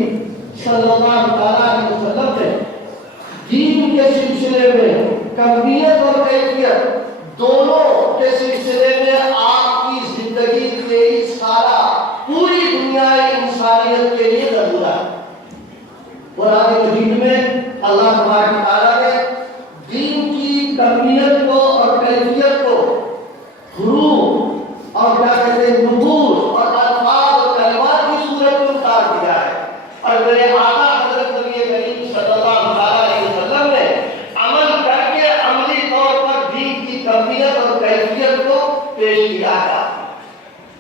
صلی اللہ علیہ وسلم نے دین کے سلسلے میں کمیت اور کیفیت دونوں کے سلسلے میں آپ کی زندگی کے سارا پوری دنیا انسانیت کے لیے ضرورت ہے۔ قرآن مجید میں اللہ تبارک و تعالیٰ نے دین کی کمیت کو اور کیفیت کو حروف اور کیا کہتے ہیں نبوت اور الفاظ اور کلمات کی صورت میں اتار دیا ہے، اور میرے آقا حضرت نبی کریم صلی اللہ علیہ وسلم نے عمل کر کے عملی طور پر دین کی کمیت اور کیفیت کو پیش کیا تھا۔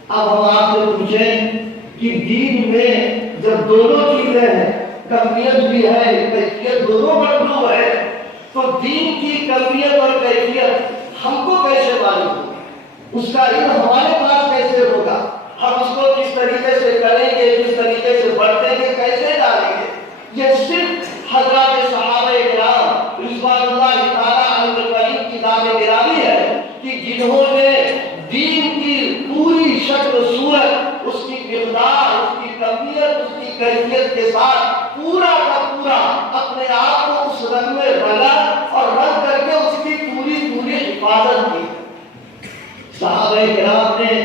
اب ہم آپ سے پوچھیں کہ دین میں جب دونوں چیزیں ہیں، کمیت بھی ہے کیفیت دونوں مطلوب ہے، تو دین کی کمیت اور کیفیت ہم کو کیسے معلوم ہوگی؟ اس کا علم ہمارے پاس کیسے ہوگا؟ ہم اس کو کس طریقے سے کریں گے، کس طریقے سے برتیں گے، کیسے ڈالیں گے؟ یہ صرف حضرات صحابہ کرام رضوان اللہ تعالیٰ عنہم کی نام گرامی ہے کہ جنہوں نے دین کی پوری شکل و صورت، اس کی مقدار، اس کی کمیت، اس کی کیفیت کے ساتھ پورا کا پورا اپنے آپ کو اس رنگ میں رنگا اور رنگ کر کے اس کی پوری حفاظت کی۔ صحابہ کرام نے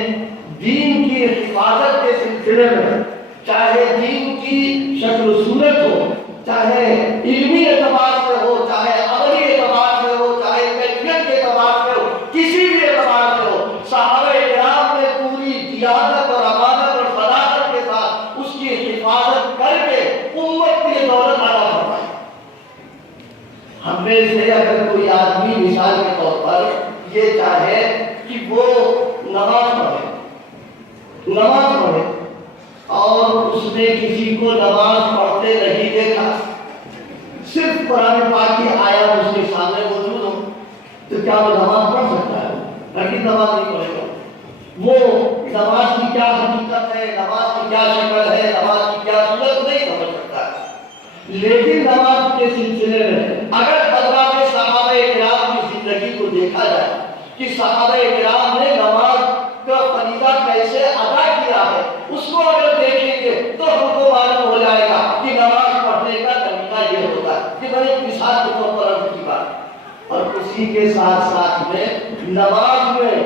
دین کی حفاظت کے سلسلے میں چاہے دین کی شکل و صورت ہو، چاہے علمی اعتبار سے ہو، چاہے عملی اعتبار سے ہو، چاہے کیفیت کے اعتبار سے ہو، کسی بھی اعتبار سے ہو، صحابہ کرام نے پوری دیانت اور امانت اور صداقت کے ساتھ اس کی حفاظت کر کے امت کی دولت ادا فرمائی۔ ہم نے میں سے اگر کوئی آدمی مثال کے طور پر یہ چاہے کہ وہ نماز پڑھے اور اس نے کسی کو نماز پڑھتے نہیں دیکھا، صرف قرآن پاک کی آیت اس کے سامنے موجود ہو، تو کیا وہ نماز پڑھ سکتا ہے؟ ہرگز نماز نہیں پڑھے گا۔ وہ نماز کی کیا حقیقت ہے، نماز کی کیا شکل ہے، نماز کی کیا صورت نہیں سمجھ سکتا ہے۔ لیکن نماز کے سلسلے میں اگر حضرات صحابہ کرام کی زندگی کو دیکھا جائے کہ صحابہ کرام نے نماز کا فریضہ کیسے ادا کیا ہے، اس کو اگر دیکھیں گے تو ہم کو معلوم ہو جائے گا کہ نماز پڑھنے کا طریقہ یہ ہوتا ہے۔ کہ بڑی مثال کے طور پر عرض کی بات، اور اسی کے ساتھ ساتھ میں نماز میں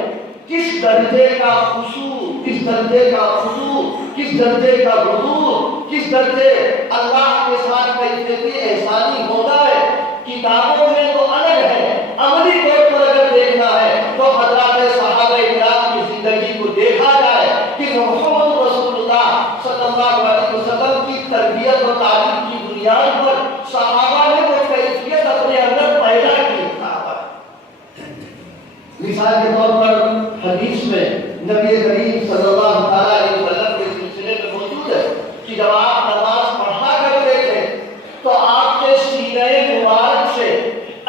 کس درجے کا خشوع، کس درجے کا خضوع، کس درجے کا حضور، کس درجے اللہ کے ساتھ کیفیتی احسانی ہوتا ہے، کتابوں میں تو الگ ہے، عملی طور پر اگر دیکھنا ہے تو حضرات صحابہ کرام کی زندگی کو دیکھا جائے کہ محمد رسول اللہ صلی اللہ علیہ وسلم کی تربیت و تعلیم کی بنیاد پر صحابہ نے وہ کیفیت اپنے اندر پیدا کی۔ مثال کے طور پر حدیث میں نبی کریم صلی اللہ علیہ وسلم کے سلسلے میں موجود ہے کہ جب آپ نماز پڑھا کرتے تھے تو آپ کے سینے مبارک سے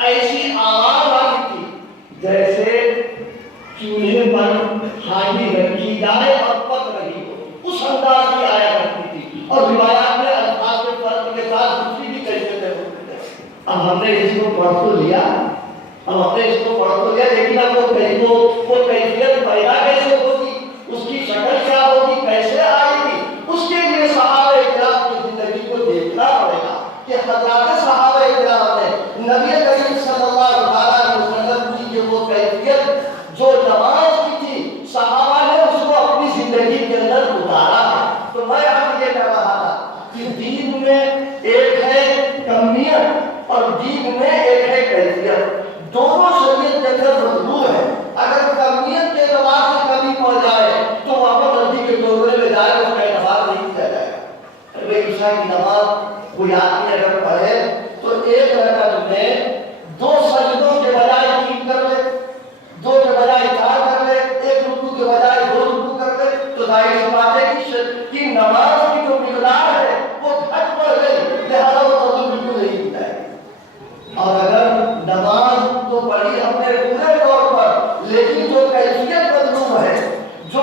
ایسی آواز آتی تھی جیسے چولہے پر ہانڈی رکھی جائے اور پک رہی ہو، اس انداز کی آیا کرتی تھی۔ اور روایات میں الفاظ کے فرق کے ساتھ دوسری بھی کیفیتیں ہوتی ہیں۔ اب ہم نے اس کو پڑھ تو لیا، لیکن اب وہ کیفیت پیدا کیسے ہوگی، اس کی شکل کیا ہوگی، کیسے آئے گی، اس کے لیے صحابہ کرام کی زندگی کو دیکھنا پڑے گا کہ حضرات صحابہ کرام نے نبی کریم صلی اللہ علیہ وسلم کی جو وہ کیفیت جو نماز کی تھی، صحابہ نے اس کو اپنی زندگی کے اندر اتارا ہے۔ تو میں آپ یہ کہہ رہا تھا کہ دین میں ایک ہے کمیت اور دین میں ایک ہے کیفیت، دونوں شریعت کے اندر مطلوب ہے۔ اگر کمیت کے اعتبار سے کمی پڑ جائے تو وہاں غلطی کے ٹوکرے میں جائے، اس کا اعتبار نہیں کیا جائے گا۔ اگر عشاء کی نماز کوئی آدمی اگر پڑھے تو ایک رکعت میں 2 سجدوں کے بجائے 3 کر لے، 2 کے بجائے 4 کر لے، 1 رکوع کے بجائے 2 رکوع کر لے، تو ظاہر سی بات ہے کہ نماز کی جو مقدار ہے وہ گھٹ پڑ گئی، لہذا وہ توجہ بالکل نہیں ملتا ہے۔ اور اگر نماز تو پڑھی ہم نے پورے طور پر، لیکن جو کیفیت مطلوب ہے، جو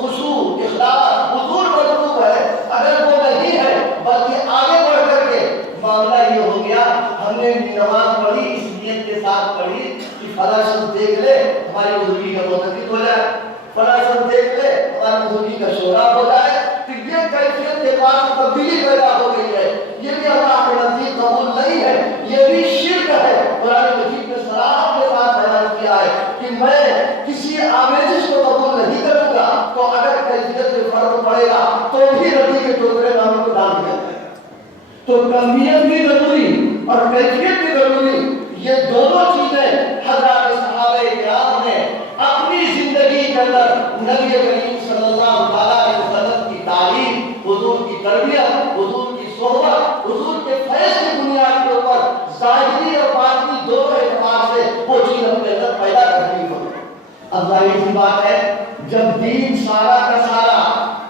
خشوع، اخلاص، حضور مطلوب ہے، اگر وہ نہیں ہے بلکہ آگے بڑھ کر کے معاملہ یہ ہو گیا ہم نے نماز پڑھی اس نیت کے ساتھ پڑھی کہ فلاں شخص دیکھ لے ہماری بزرگی کا موقف ہو جائے، فلاں شخص دیکھ لے ہماری بزرگی کا شعرا ہو جائے، تو یہ کیفیت کے بعد تبدیلی پیدا ہو گئی ہے۔ یہ بھی اللہ کے نزدیک قبول نہیں ہے، یہ بھی شرک ہے۔ قرآن مجید میں صراحت کے ساتھ بیان کیا ہے کہ میں کسی آمیزش کو قبول نہیں کروں گا، تو اگر کیفیت میں فرق پڑے گا تو بھی ردی کے ٹوکرے میں ہم کو ڈال دیا جائے گا۔ تو کمیت بھی ضروری اور کیفیت بھی ضروری، یہ دونوں چیزیں حضرات صحابہ کرام نے اپنی زندگی کے اندر نبی کریم صلی اللہ علیہ وسلم کی تعلیم، حضور کی تربیت، حضور کی صحبت، حضور کے فیض کی بنیاد کے اوپر ظاہری اور باطنی دونوں اعتبار سے وہ چیز اپنے اندر پیدا کرنی ہوگی۔ اب ظاہر سی بات ہے جب دین سارا کا سارا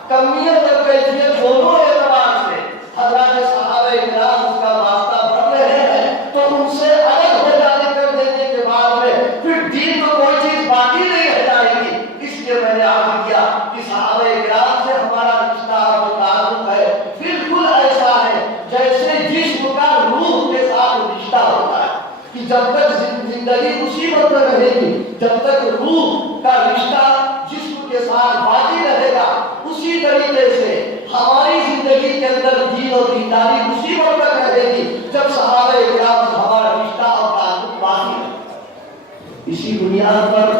کمیت اور کیفیت دونوں اعتبار سے حضرات صحابہ کرام اس کا واسطہ بن رہے ہیں، تو ان سے الگ ہو جانے کر دینے کے بعد میں پھر دین کو کوئی چیز باقی نہیں رہ جائے گی۔ اس لیے میں نے عرض کیا کہ صحابہ کرام سے ہمارا رشتہ اور تعلق ہے بالکل ایسا ہے جیسے جسم کا روح کے ساتھ رشتہ ہوتا ہے، کہ جب تک زندگی مصیبت میں رہے گی، جب تک روح کا رشتہ جسم کے ساتھ باقی رہے گا، اسی طریقے سے ہماری زندگی کے اندر دین اور دینداری مصیبت تک رہے گی جب صحابہ کرام سے ہمارا رشتہ اور تعلق باقی رہے۔ اسی بنیاد پر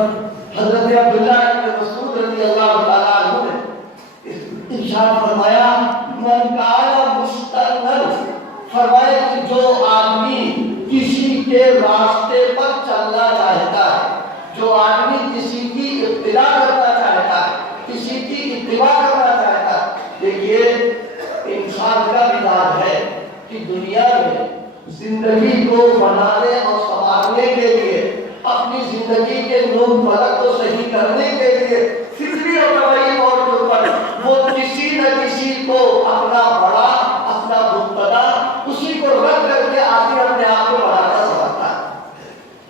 حضرت عبداللہ بن مسعود رضی اللہ تعالیٰ عنہ نے ارشاد فرمایا من کان مستنن، فرمایا کہ جو آدمی کسی کے راستے پر چلنا چاہتا ہے، جو آدمی کسی کی ابتدا کرنا چاہتا ہے، کسی کی اتباع کرنا چاہتا ہے، دیکھیے انسان کا مزاج ہے کہ دنیا میں زندگی کو بنانے اور سنوارنے کے لیے، اپنی زندگی کے نور فلک کو صحیح کرنے کے لیے فطری اور طبعی طور کے اوپر وہ کسی نہ کسی کو اپنا بڑا، اپنا مبتدا، اسی کو رد کر کے آگے اپنے آپ کو بڑھانا سمجھتا ہے۔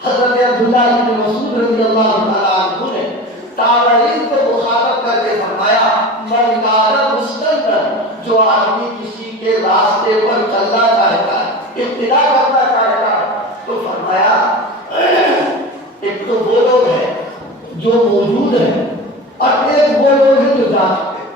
حضرت عبداللہ بن مسعود رضی اللہ تعالیٰ عنہ نے تابعین کو مخاطب کر کے فرمایا من کان مستندن، جو آدمی کسی کے راستے پر چلنا چاہتا ہے، ابتدا کرنا چاہتا ہے، تو فرمایا ایک تو وہ لوگ ہیں جو موجود ہیں اور ایک وہ لوگ ہیں جو جا چکے۔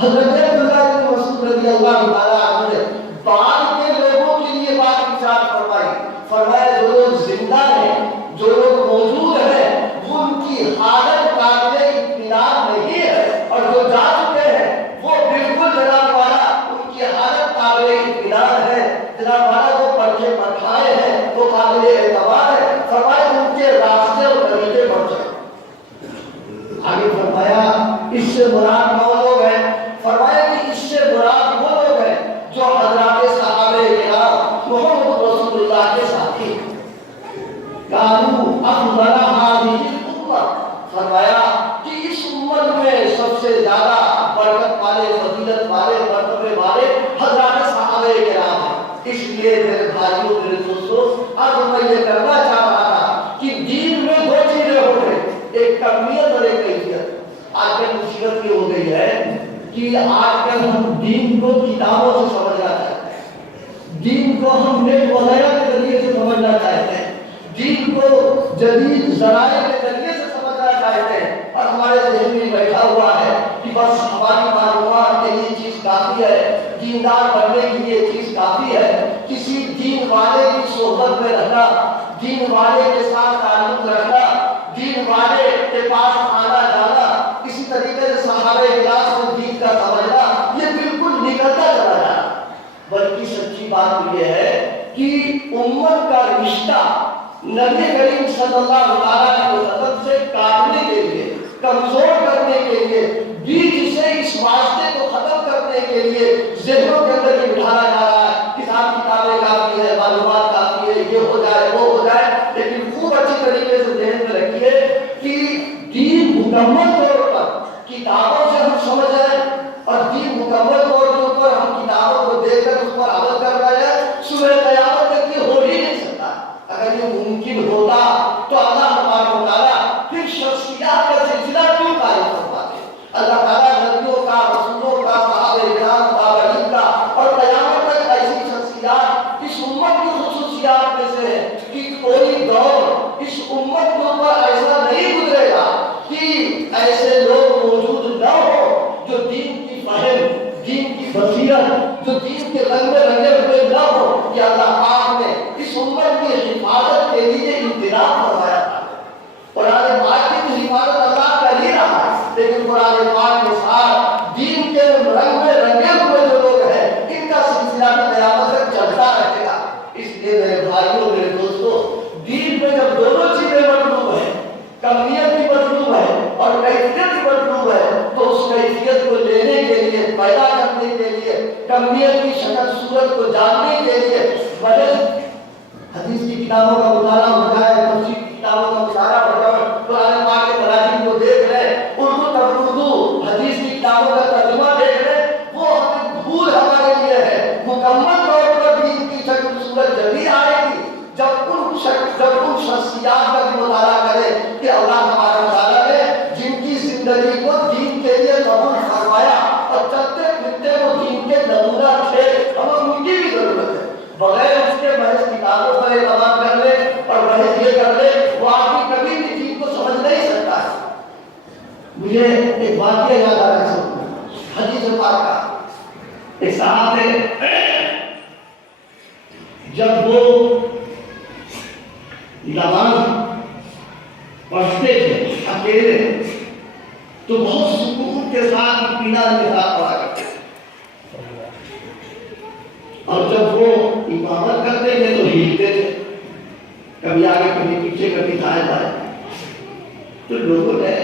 حضرت عبداللہ بن مسعود رضی اللہ تعالیٰ عنہ نے بعد کے لوگوں کے لیے بات ارشاد فرمائی، فرمایا جو لوگ زندہ ہیں، جو لوگ موجود ہیں، ان کی حالت قابل اطمینان نہیں ہے، اور جو جا چکے ہیں وہ بالکل جناب والا ان کی حالت قابل اطمینان ہے، جناب والا وہ پرچے پٹھائے ہیں، وہ قابل اعتبار ہے۔ فرمایا ان کے راستے اور طریقے پر چلو۔ آگے فرمایا اس سے مراد کون لوگ ہیں؟ فرمایا کہ اس سے مراد وہ لوگ ہیں جو حضرات صحابہ کرام محمد رسول اللہ کے ساتھی کانو افضل هذه الامہ۔ فرمایا کہ اس امت میں سب سے زیادہ برکت والے، فضیلت والے، مرتبے والے حضرات صحابہ کرام ہیں۔ اس لیے میرے بھائیوں، میرے دوستوں، آج میں یہ کرنا چاہ رہا تھا کہ دین میں دو چیزیں ہو گئی، ایک کمیت اور ایک کیفیت۔ آج کل مصیبت یہ ہو گئی ہے کہ آج کل ہم دین کو کتابوں سے سمجھنا چاہتے ہیں، دین کو ہم نیٹ وغیرہ کے ذریعے سے سمجھنا چاہتے ہیں، دین کو جدید ذرائع کے ذریعے سے سمجھنا چاہتے ہیں، اور ہمارے ذہن میں بیٹھا ہوا ہے کہ بس ہماری معلومات کے لیے چیز کافی ہے، دیندار بننے کے لیے چیز کافی ہے، کسی دین والے کی صحبت میں رہنا، دین والے کے ساتھ تعلق رکھنا، دین والے کے پاس آنا جانا، اسی طریقے سے صحابہ کرام کو دین کا سمجھنا، یہ بالکل نکلتا چلا جانا۔ بلکہ سچی بات یہ ہے کہ امت کا رشتہ نبی کریم صلی اللہ علیہ وسلم سے کاٹنے کے لیے، کمزور کرنے کے لیے، بیچ سے اس واسطے کو ختم کرنے کے لیے ذہنوں کے اندر یہ بٹھانا جا رہا ہے، کتاب کتابیں کافی ہے، معلومات کافی ہے، یہ ہو جائے وہ ہو جائے، لیکن خوب اچھی طریقے سے ذہن میں رکھیے کہ دین مکمل طور پر کتابوں سے ہم سمجھ رہے ہیں، اور دین مکمل طور کے اوپر ہم کتابوں کو دیکھ کر اس پر عمل کر رہے ہیں، صبح قیامت تک یہ ہو ہی نہیں سکتا۔ اگر یہ ممکن ہوتا تو اللہ تبارک و تعالیٰ پھر شخصیات کا سلسلہ کیوں قائم کرواتے؟ اللہ تعالیٰ نبیوں کا، رسولوں کا، صحابہ کرام، تابعین کا، اور قیامت تک ایسی شخصیات اس امت کی خصوصیات میں سے ہے کہ کوئی دور اس امت کے اوپر ایسا نہیں گزرے گا کہ ایسے لوگ موجود نہ ہو جو دین کی فہم، دین کی بصیرت، جو دین کے رنگ میں رنگے ہوئے نہ ہو۔ کہ اللہ پاک نے اس امت کی حفاظت کے لیے انتظام فرمایا تھا۔ قرآن پاک کی حفاظت اللہ کر ہی رہا ہے، لیکن قرآن پاک کے ساتھ دین کے رنگ میں رنگے ہوئے جو لوگ ہیں، ان کا سلسلہ بھی قیامت تک چلتا رہے گا۔ اس لیے میرے بھائیوں، میرے دوستوں، دین میں جب دونوں چیزیں مطلوب ہیں، کمیت بھی مطلوب ہے اور کیفیت بھی مطلوب ہے، تو اس کیفیت کو لینے کے لیے، پیدا کرنے کے لیے، کمیت کی شکل صورت کو جاننے کے لیے بڑے حدیث کی کتابوں کا مطالعہ ہو جائے، تفسیر کی کتابوں کا مطالعہ ہو جائے، قرآن پاک کے تراجم کو دیکھ لیں، اردو حدیث کی کتابوں کا ترجمہ دیکھ لیں، وہ ہمیں دھول ہمارے لیے ہے۔ مکمل طور پر دین کی شکل صورت جبھی آئے گی جب ان شخصیات کا بھی مطالعہ کرے کہ اللہ تبارک و تعالیٰ نے جن کی زندگی کو دین کے لیے قبول فرمایا اور چلتے پھرتے وہ دین کے نمونہ تھے، ہمیں ان کی بھی ضرورت ہے۔ بغیر اس کے محض کتابوں پر اعتماد کر لے اور محض یہ کر لے، وہ آدمی کبھی بھی دین کو سمجھ نہیں سکتا ہے۔ مجھے ایک واقعہ یاد آ رہا ہے حدیث پاک کا۔ ایک صحابی جب وہ نماز پڑھتے تھے اکیلے تو بہت سکون کے ساتھ اطمینان کے ساتھ پڑھا کرتے تھے، اور جب وہ امامت کرتے تھے تو ہلتے تھے، کبھی آگے کبھی پیچھے کبھی دائیں بائیں۔ تو لوگوں نے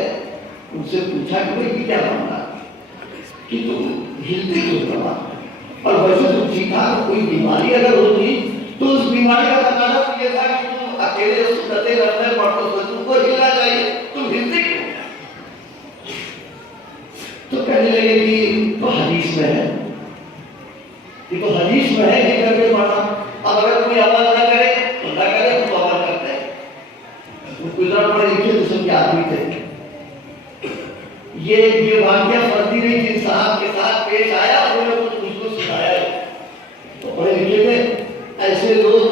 ان سے پوچھا کہ بھائی کیا معاملہ کہ تم ہلتے کیوں نماز؟ اور ویسے تو ٹھیک ٹھاک، کوئی بیماری اگر ہوتی تو اس بیماری کا تقاضا تو یہ تھا کہ تم اکیلے سنتیں رکھنے پڑھو تو تم کو ہلنا چاہیے، تم ہلتے کیوں؟ تو کہنے لگے کہ تو حدیث میں ہے، یہ تو حدیث میں ہے کہ کر کے پڑھنا، اب اگر کوئی عمل نہ کرے تو نہ کرے، تو عمل کرتے ہیں۔ وہ گزر پڑے لکھے قسم کے آدمی تھے۔ یہ واقعہ فردی نہیں جن صاحب کے ساتھ پیش آیا انہوں نے کچھ کو سنایا ہے، تو پڑھے لکھے تھے۔ ایسے لوگ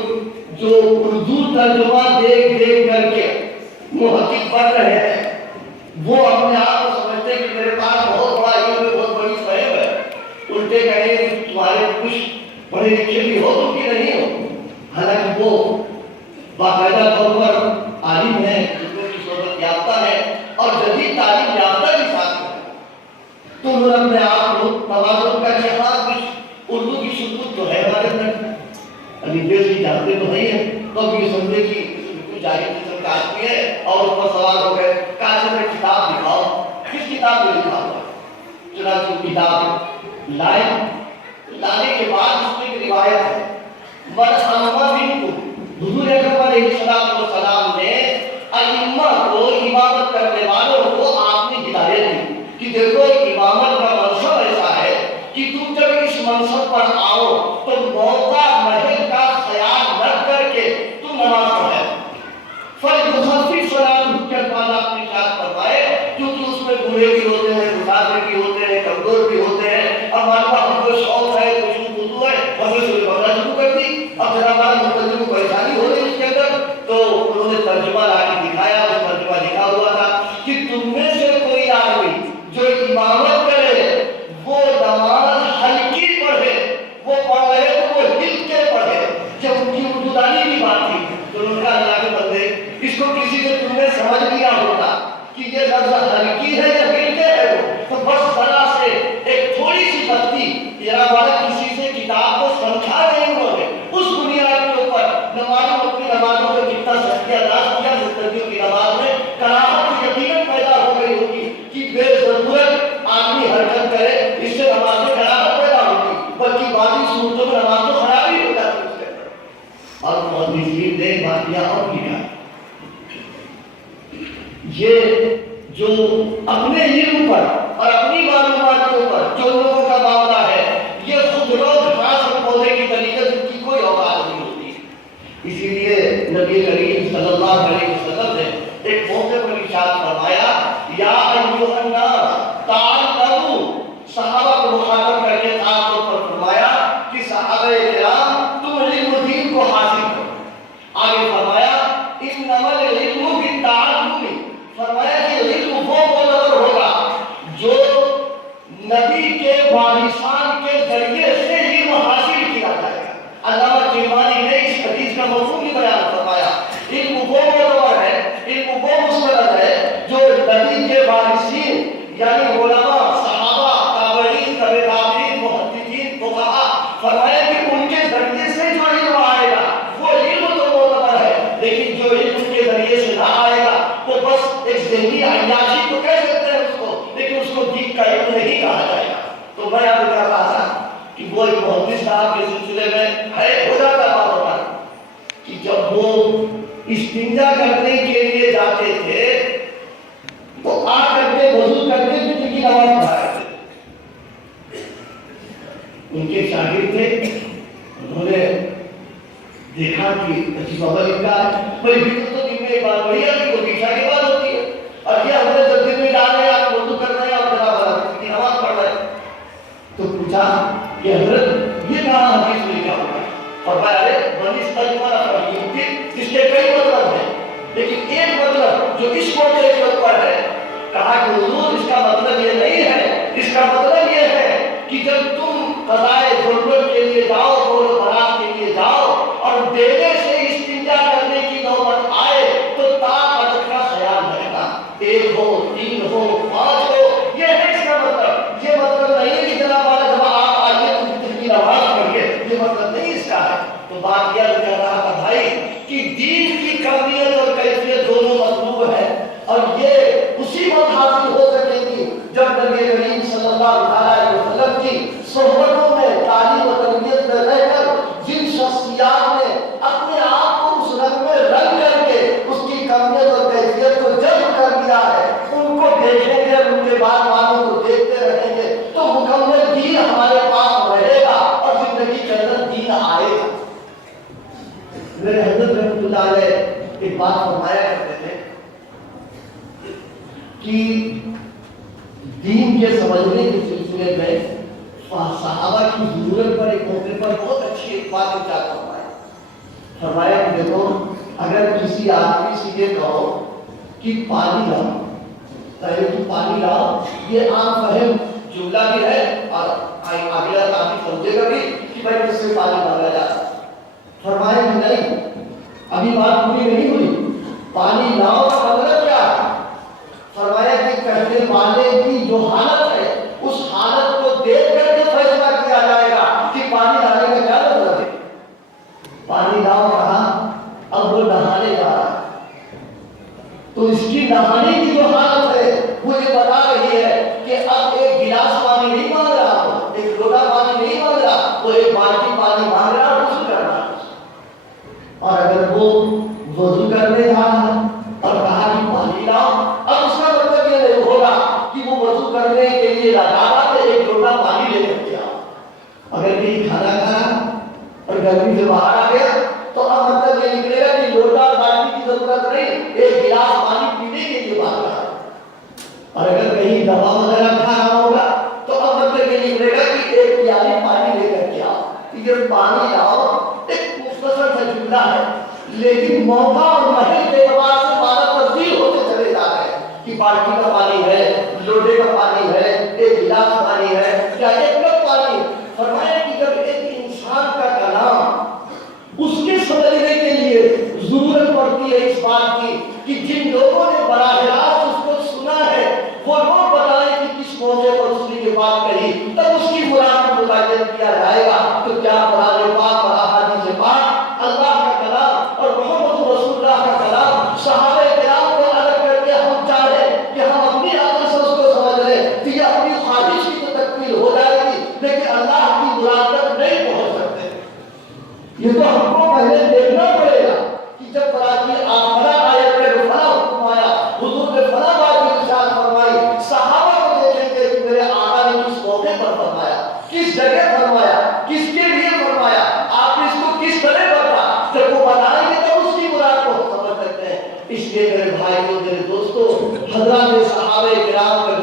جو اردو ترجمہ دیکھ دیکھ کر کے محقق بن رہے ہیں، وہ اپنے آپ کو سمجھتے ہیں کہ میرے پاس بہت بڑا علم ہے، بہت بڑی فہم ہے، الٹے کہیں کہ تمہارے کچھ پڑھے لکھے بھی ہو تم کی نہیں ہو، حالانکہ وہ باقاعدہ طور پر عالم ہے، علم کی صحبت یافتہ ہے اور جدید تعلیم یافتہ بھی ساتھ ہے۔ تو انہوں نے اپنے آپ کو توازن کا جہاں کچھ اردو کی شکوت تو ہے ہمارے اندر، انگریزی جانتے تو نہیں ہے، تو اب یہ سمجھے کہ بالکل جاہل قسم کا آدمی ہے اور اس پر سوال ہو گئے کہاں سے میں کتاب دکھاؤ، کس کتاب میں لکھا ہوا ہے؟ چنانچہ وہ کتاب لائے، لانے کے بعد اس میں ایک روایت ہے، مرحمہ منکم، حضور اکرم علیہ السلام نے ائمہ کو، امامت کرنے والوں کو آپ نے ہدایت دی کہ دیکھو امامت کا منصب ایسا ہے کہ تم جب اس منصب پر آؤ تو موقع محل کا خیال رکھ کر کے تم نماز پڑھے، فَلْيُخَفِّفْ صَلَاتُهُ کے بعد آپ نے ارشاد فرمائے، کیونکہ اس میں بوڑھے بھی ہوتے ہیں، مسافر بھی ہوتے ہیں، کمزور بھی ہوتے ہیں، اب ہمارا ہم کو شوق ہے، کچھ وضو ہے، ہم نے سورہ بقرہ شروع کر دی، اب ذرا ہمارے مقدمے کو پریشانی ہو رہی اس کے اندر، تو انہوں نے ترجمہ لا کے دکھایا، اس ترجمہ لکھا ہوا تھا کہ تم میں سے کوئی آدمی جو امامت کرے وہ نماز ہلکی پڑھے، وہ پڑھ رہے تو وہ ہل کے پڑھے۔ جب ان کی اردو دانی کی بات تھی تو انہوں نے کہا اللہ کے بندے اس کو کسی سے تم نے سمجھ لیا ہوگا کہ یہ لفظ ہلکی ہے یا ہل کے ہے، وہ تو بس ذرا سے ایک تھوڑی سی غلطی ذرا والا کسی سے کتاب کو سمجھا نہیں انہوں نے، اس بنیاد کے اوپر نمازوں اپنی نمازوں میں کتنا سختی انداز کیا، مستقبل کی نماز میں کراہت یقیناً پیدا ہو گئی ہوگی کہ بے ضرورت آدمی حرکت کرے، اس سے نماز میں کراہت پیدا ہوگی، بلکہ بعضی صورتوں میں نماز تو خراب ہی ہو جاتی ہے اس کے اندر۔ اور محدثین نے بات کیا اور لکھا، یہ جو اپنے علم پر اور اپنی معلومات کے اوپر جو لوگوں کا معاملہ ہے، یہ خود لوگ گھاس اور پودے کی طریقے سے ان کی کوئی اوقات نہیں ہوتی۔ اسی لیے نبی کریم صلی اللہ علیہ وسلم نے ایک موقع پر ارشاد فرمایا، یا ایھا الناس تعلموا، صحابہ کو مخاطب کر کے خاص طور پر فرمایا کہ صحابہ کرام تم علم و دین کو حاصل کرو۔ آگے فرمایا انما العلم بالتعلم، فرمایا کہ علم وہ معتبر ہوگا جو نبی کے وارثان کے ذریعے سے علم حاصل کیا جائے گا۔ علامہ کرمانی نے اس حدیث کا مفہوم بھی بیان فرمایا، علم وہ معتبر ہے، علم وہ مستند ہے جو نبی کے وارثین یعنی علماء، صحابہ، تابعین، تبع تابعین، محدثین، فقہاء، فرمایا کہ ان کے ذریعے سے جو علم آئے گا وہ علم تو معتبر ہے، لیکن جو علم کے ذریعے سے نہ آئے گا وہ بس ایک ذہنی عیاشی تو کہہ سکتے ہیں اس کو، لیکن اس کو دین کا علم نہیں کہا جائے گا۔ تو میں آپ کو کہہ رہا تھا کہ وہ ایک محدث صاحب کے سلسلے میں ہے ہو جاتا بار بار کہ جب وہ استنجا کرنے کے لیے جاتے تھے تو آ کر کے وضو کرتے تھے، ان کی نماز پڑھا کرتے۔ ان کے شاگرد تھے، انہوں نے دیکھا کہ عجیب عمل ان کا ہے، بھائی بالکل تو دن میں ایک بار پڑھی ہے کہ عشاء کے بعد ہوتی ہے، اور یہ حضرت جب دن میں جا رہے ہیں آپ وضو کر رہے ہیں اور جناب ان کی نماز پڑھ رہے ہیں، تو پوچھا کہ حضرت یہ کہاں حدیث میں لکھا ہوا ہے؟ فرمایا ارے من استجمر فلیوتر، اس کے کئی مطلب ہیں لیکن ایک مطلب جو اس موقع کے اوپر ہے، کہا کہ حضور اس کا مطلب یہ نہیں ہے، اس کا مطلب یہ ہے کہ جب تم قضائے ضرورت کے لیے جاؤ، بول و برات کے لیے جاؤ اور دینے سے استنجا کرنے کی نوبت آئے تو طاقت کا خیال رکھنا، ایک ہو، تین ہو، پانچ ہو، یہ ہے اس کا مطلب۔ یہ مطلب نہیں ہے کہ جناب والا جب آپ آئیے تو دن کی نماز پڑھیے، یہ مطلب نہیں اس کا ہے۔ تو بات یہ کہہ رہا تھا بھائی کہ دین کی کمیت اور کیفیت دونوں مطلوب ہے، اور یہ اسی وقت حاصل ہو سکے گی جب نبی کریم صلی اللہ علیہ وسلم کی صحبتوں میں، تعلیم و تربیت میں رہ کر جن شخصیات نے رحمۃ اللہ علیہ ایک بات فرمایا کرتے تھے کہ دین کے سمجھنے کے سلسلے میں صحابہ کی ضرورت پر ایک موقع پر بہت اچھی ایک بات ارشاد فرمایا کہ دیکھو اگر کسی آدمی سے یہ کہو کہ پانی لاؤ، پہلے تو پانی لاؤ، یہ عام فہم جملہ بھی ہے اور اگلا آدمی سمجھے گا بھی کہ بھائی کس سے پانی مانگا جاتا۔ فرمایا کہ نہیں، ابھی بات پوری نہیں ہوئی، پانی لاؤ کا مطلب کیا ہے؟ فرمایا کہ کہنے والے کی جو حالت ہے اس حالت کو دیکھ کر کے فیصلہ کیا جائے گا کہ پانی لانے کا کیا مطلب ہے۔ پانی لاؤ کہا، اب وہ نہانے جا رہا ہے تو اس کی نہانے کی جو حالت ہے وہ یہ بتا رہی ہے کہ اب ایک گلاس پانی نہیں مانگ رہا، ایک لوٹا پانی نہیں مانگ رہا، وہ ایک بالٹی پانی مانگ رہا اور غسل کرنا۔ اور اگر وہ وضو کرنے جا رہا اور کہا کہ پانی لاؤ، اب اس کا مطلب یہ نہیں ہوگا کہ وہ وضو کرنے کے لیے لگا کہ ایک لوٹا پانی لے کر کے آؤ۔ اگر کہیں کھانا کھانا اور گرمی سے باہر آ گیا تو اب مطلب یہ نکلے گا کہ لوٹا اور بالٹی کی ضرورت نہیں، ایک گلاس پانی پینے کے لیے بات رہا۔ اور اگر کہیں دوا وغیرہ کھانا ہوگا تو اب مطلب یہ نکلے گا کہ ایک پیالی پانی لے کر کے آؤ۔ یہ پانی لاؤ ایک مختصر سا جملہ ہے، لیکن موقع اور محل کے اعتبار سے معنی تبدیل ہوتے چلے جا رہے ہیں کہ بالٹی کا پانی ہے، لوٹے کا پانی ہے، ایک گلاس پانی ہے، کیا ایک کپ پانی ہے۔ فرمایا کہ جب ایک انسان کا کلام اس کے سمجھنے کے لیے ضرورت پڑتی ہے اس بات کی کہ جن لوگوں نے براہ راست اس کو سنا ہے وہ لوگ بتائیں کہ کس موضوع پر اس نے یہ بات کہی، تب اس کی مراد کو متعین کیا جائے گا۔ تو کیا قرآن پاک اور احادیث پاک، اللہ کا کلام اور محمد رسول اللہ کا کلام صحابہ کرام کو الگ کر کے ہم چاہیں کہ ہم اپنی عقل سے اس کو سمجھ لیں کہ یہ اپنی خواہش کی تو تکمیل ہو جائے گی لیکن اللہ کی مراد تک نہیں پہنچ سکتے۔ یہ تو ہم کو پہلے دیکھنا پڑے گا کہ جب قرآن کی فلاں آیت میں فلاں حکم آیا، حضور نے فلاں بات کی ارشاد فرمائی، صحابہ کو دیکھیں گے کہ میرے آقا نے کس موقع پر فرمایا، کس جگہ فرمایا، کس کے لیے فرمایا، آپ نے اس کو کس طرح پڑھا، جب وہ بتائیں گے تو اس کی مراد کو ہم سمجھ سکتے ہیں۔ اس لیے میرے بھائیوں، میرے دوستوں، حضرات صحابہ کرام کا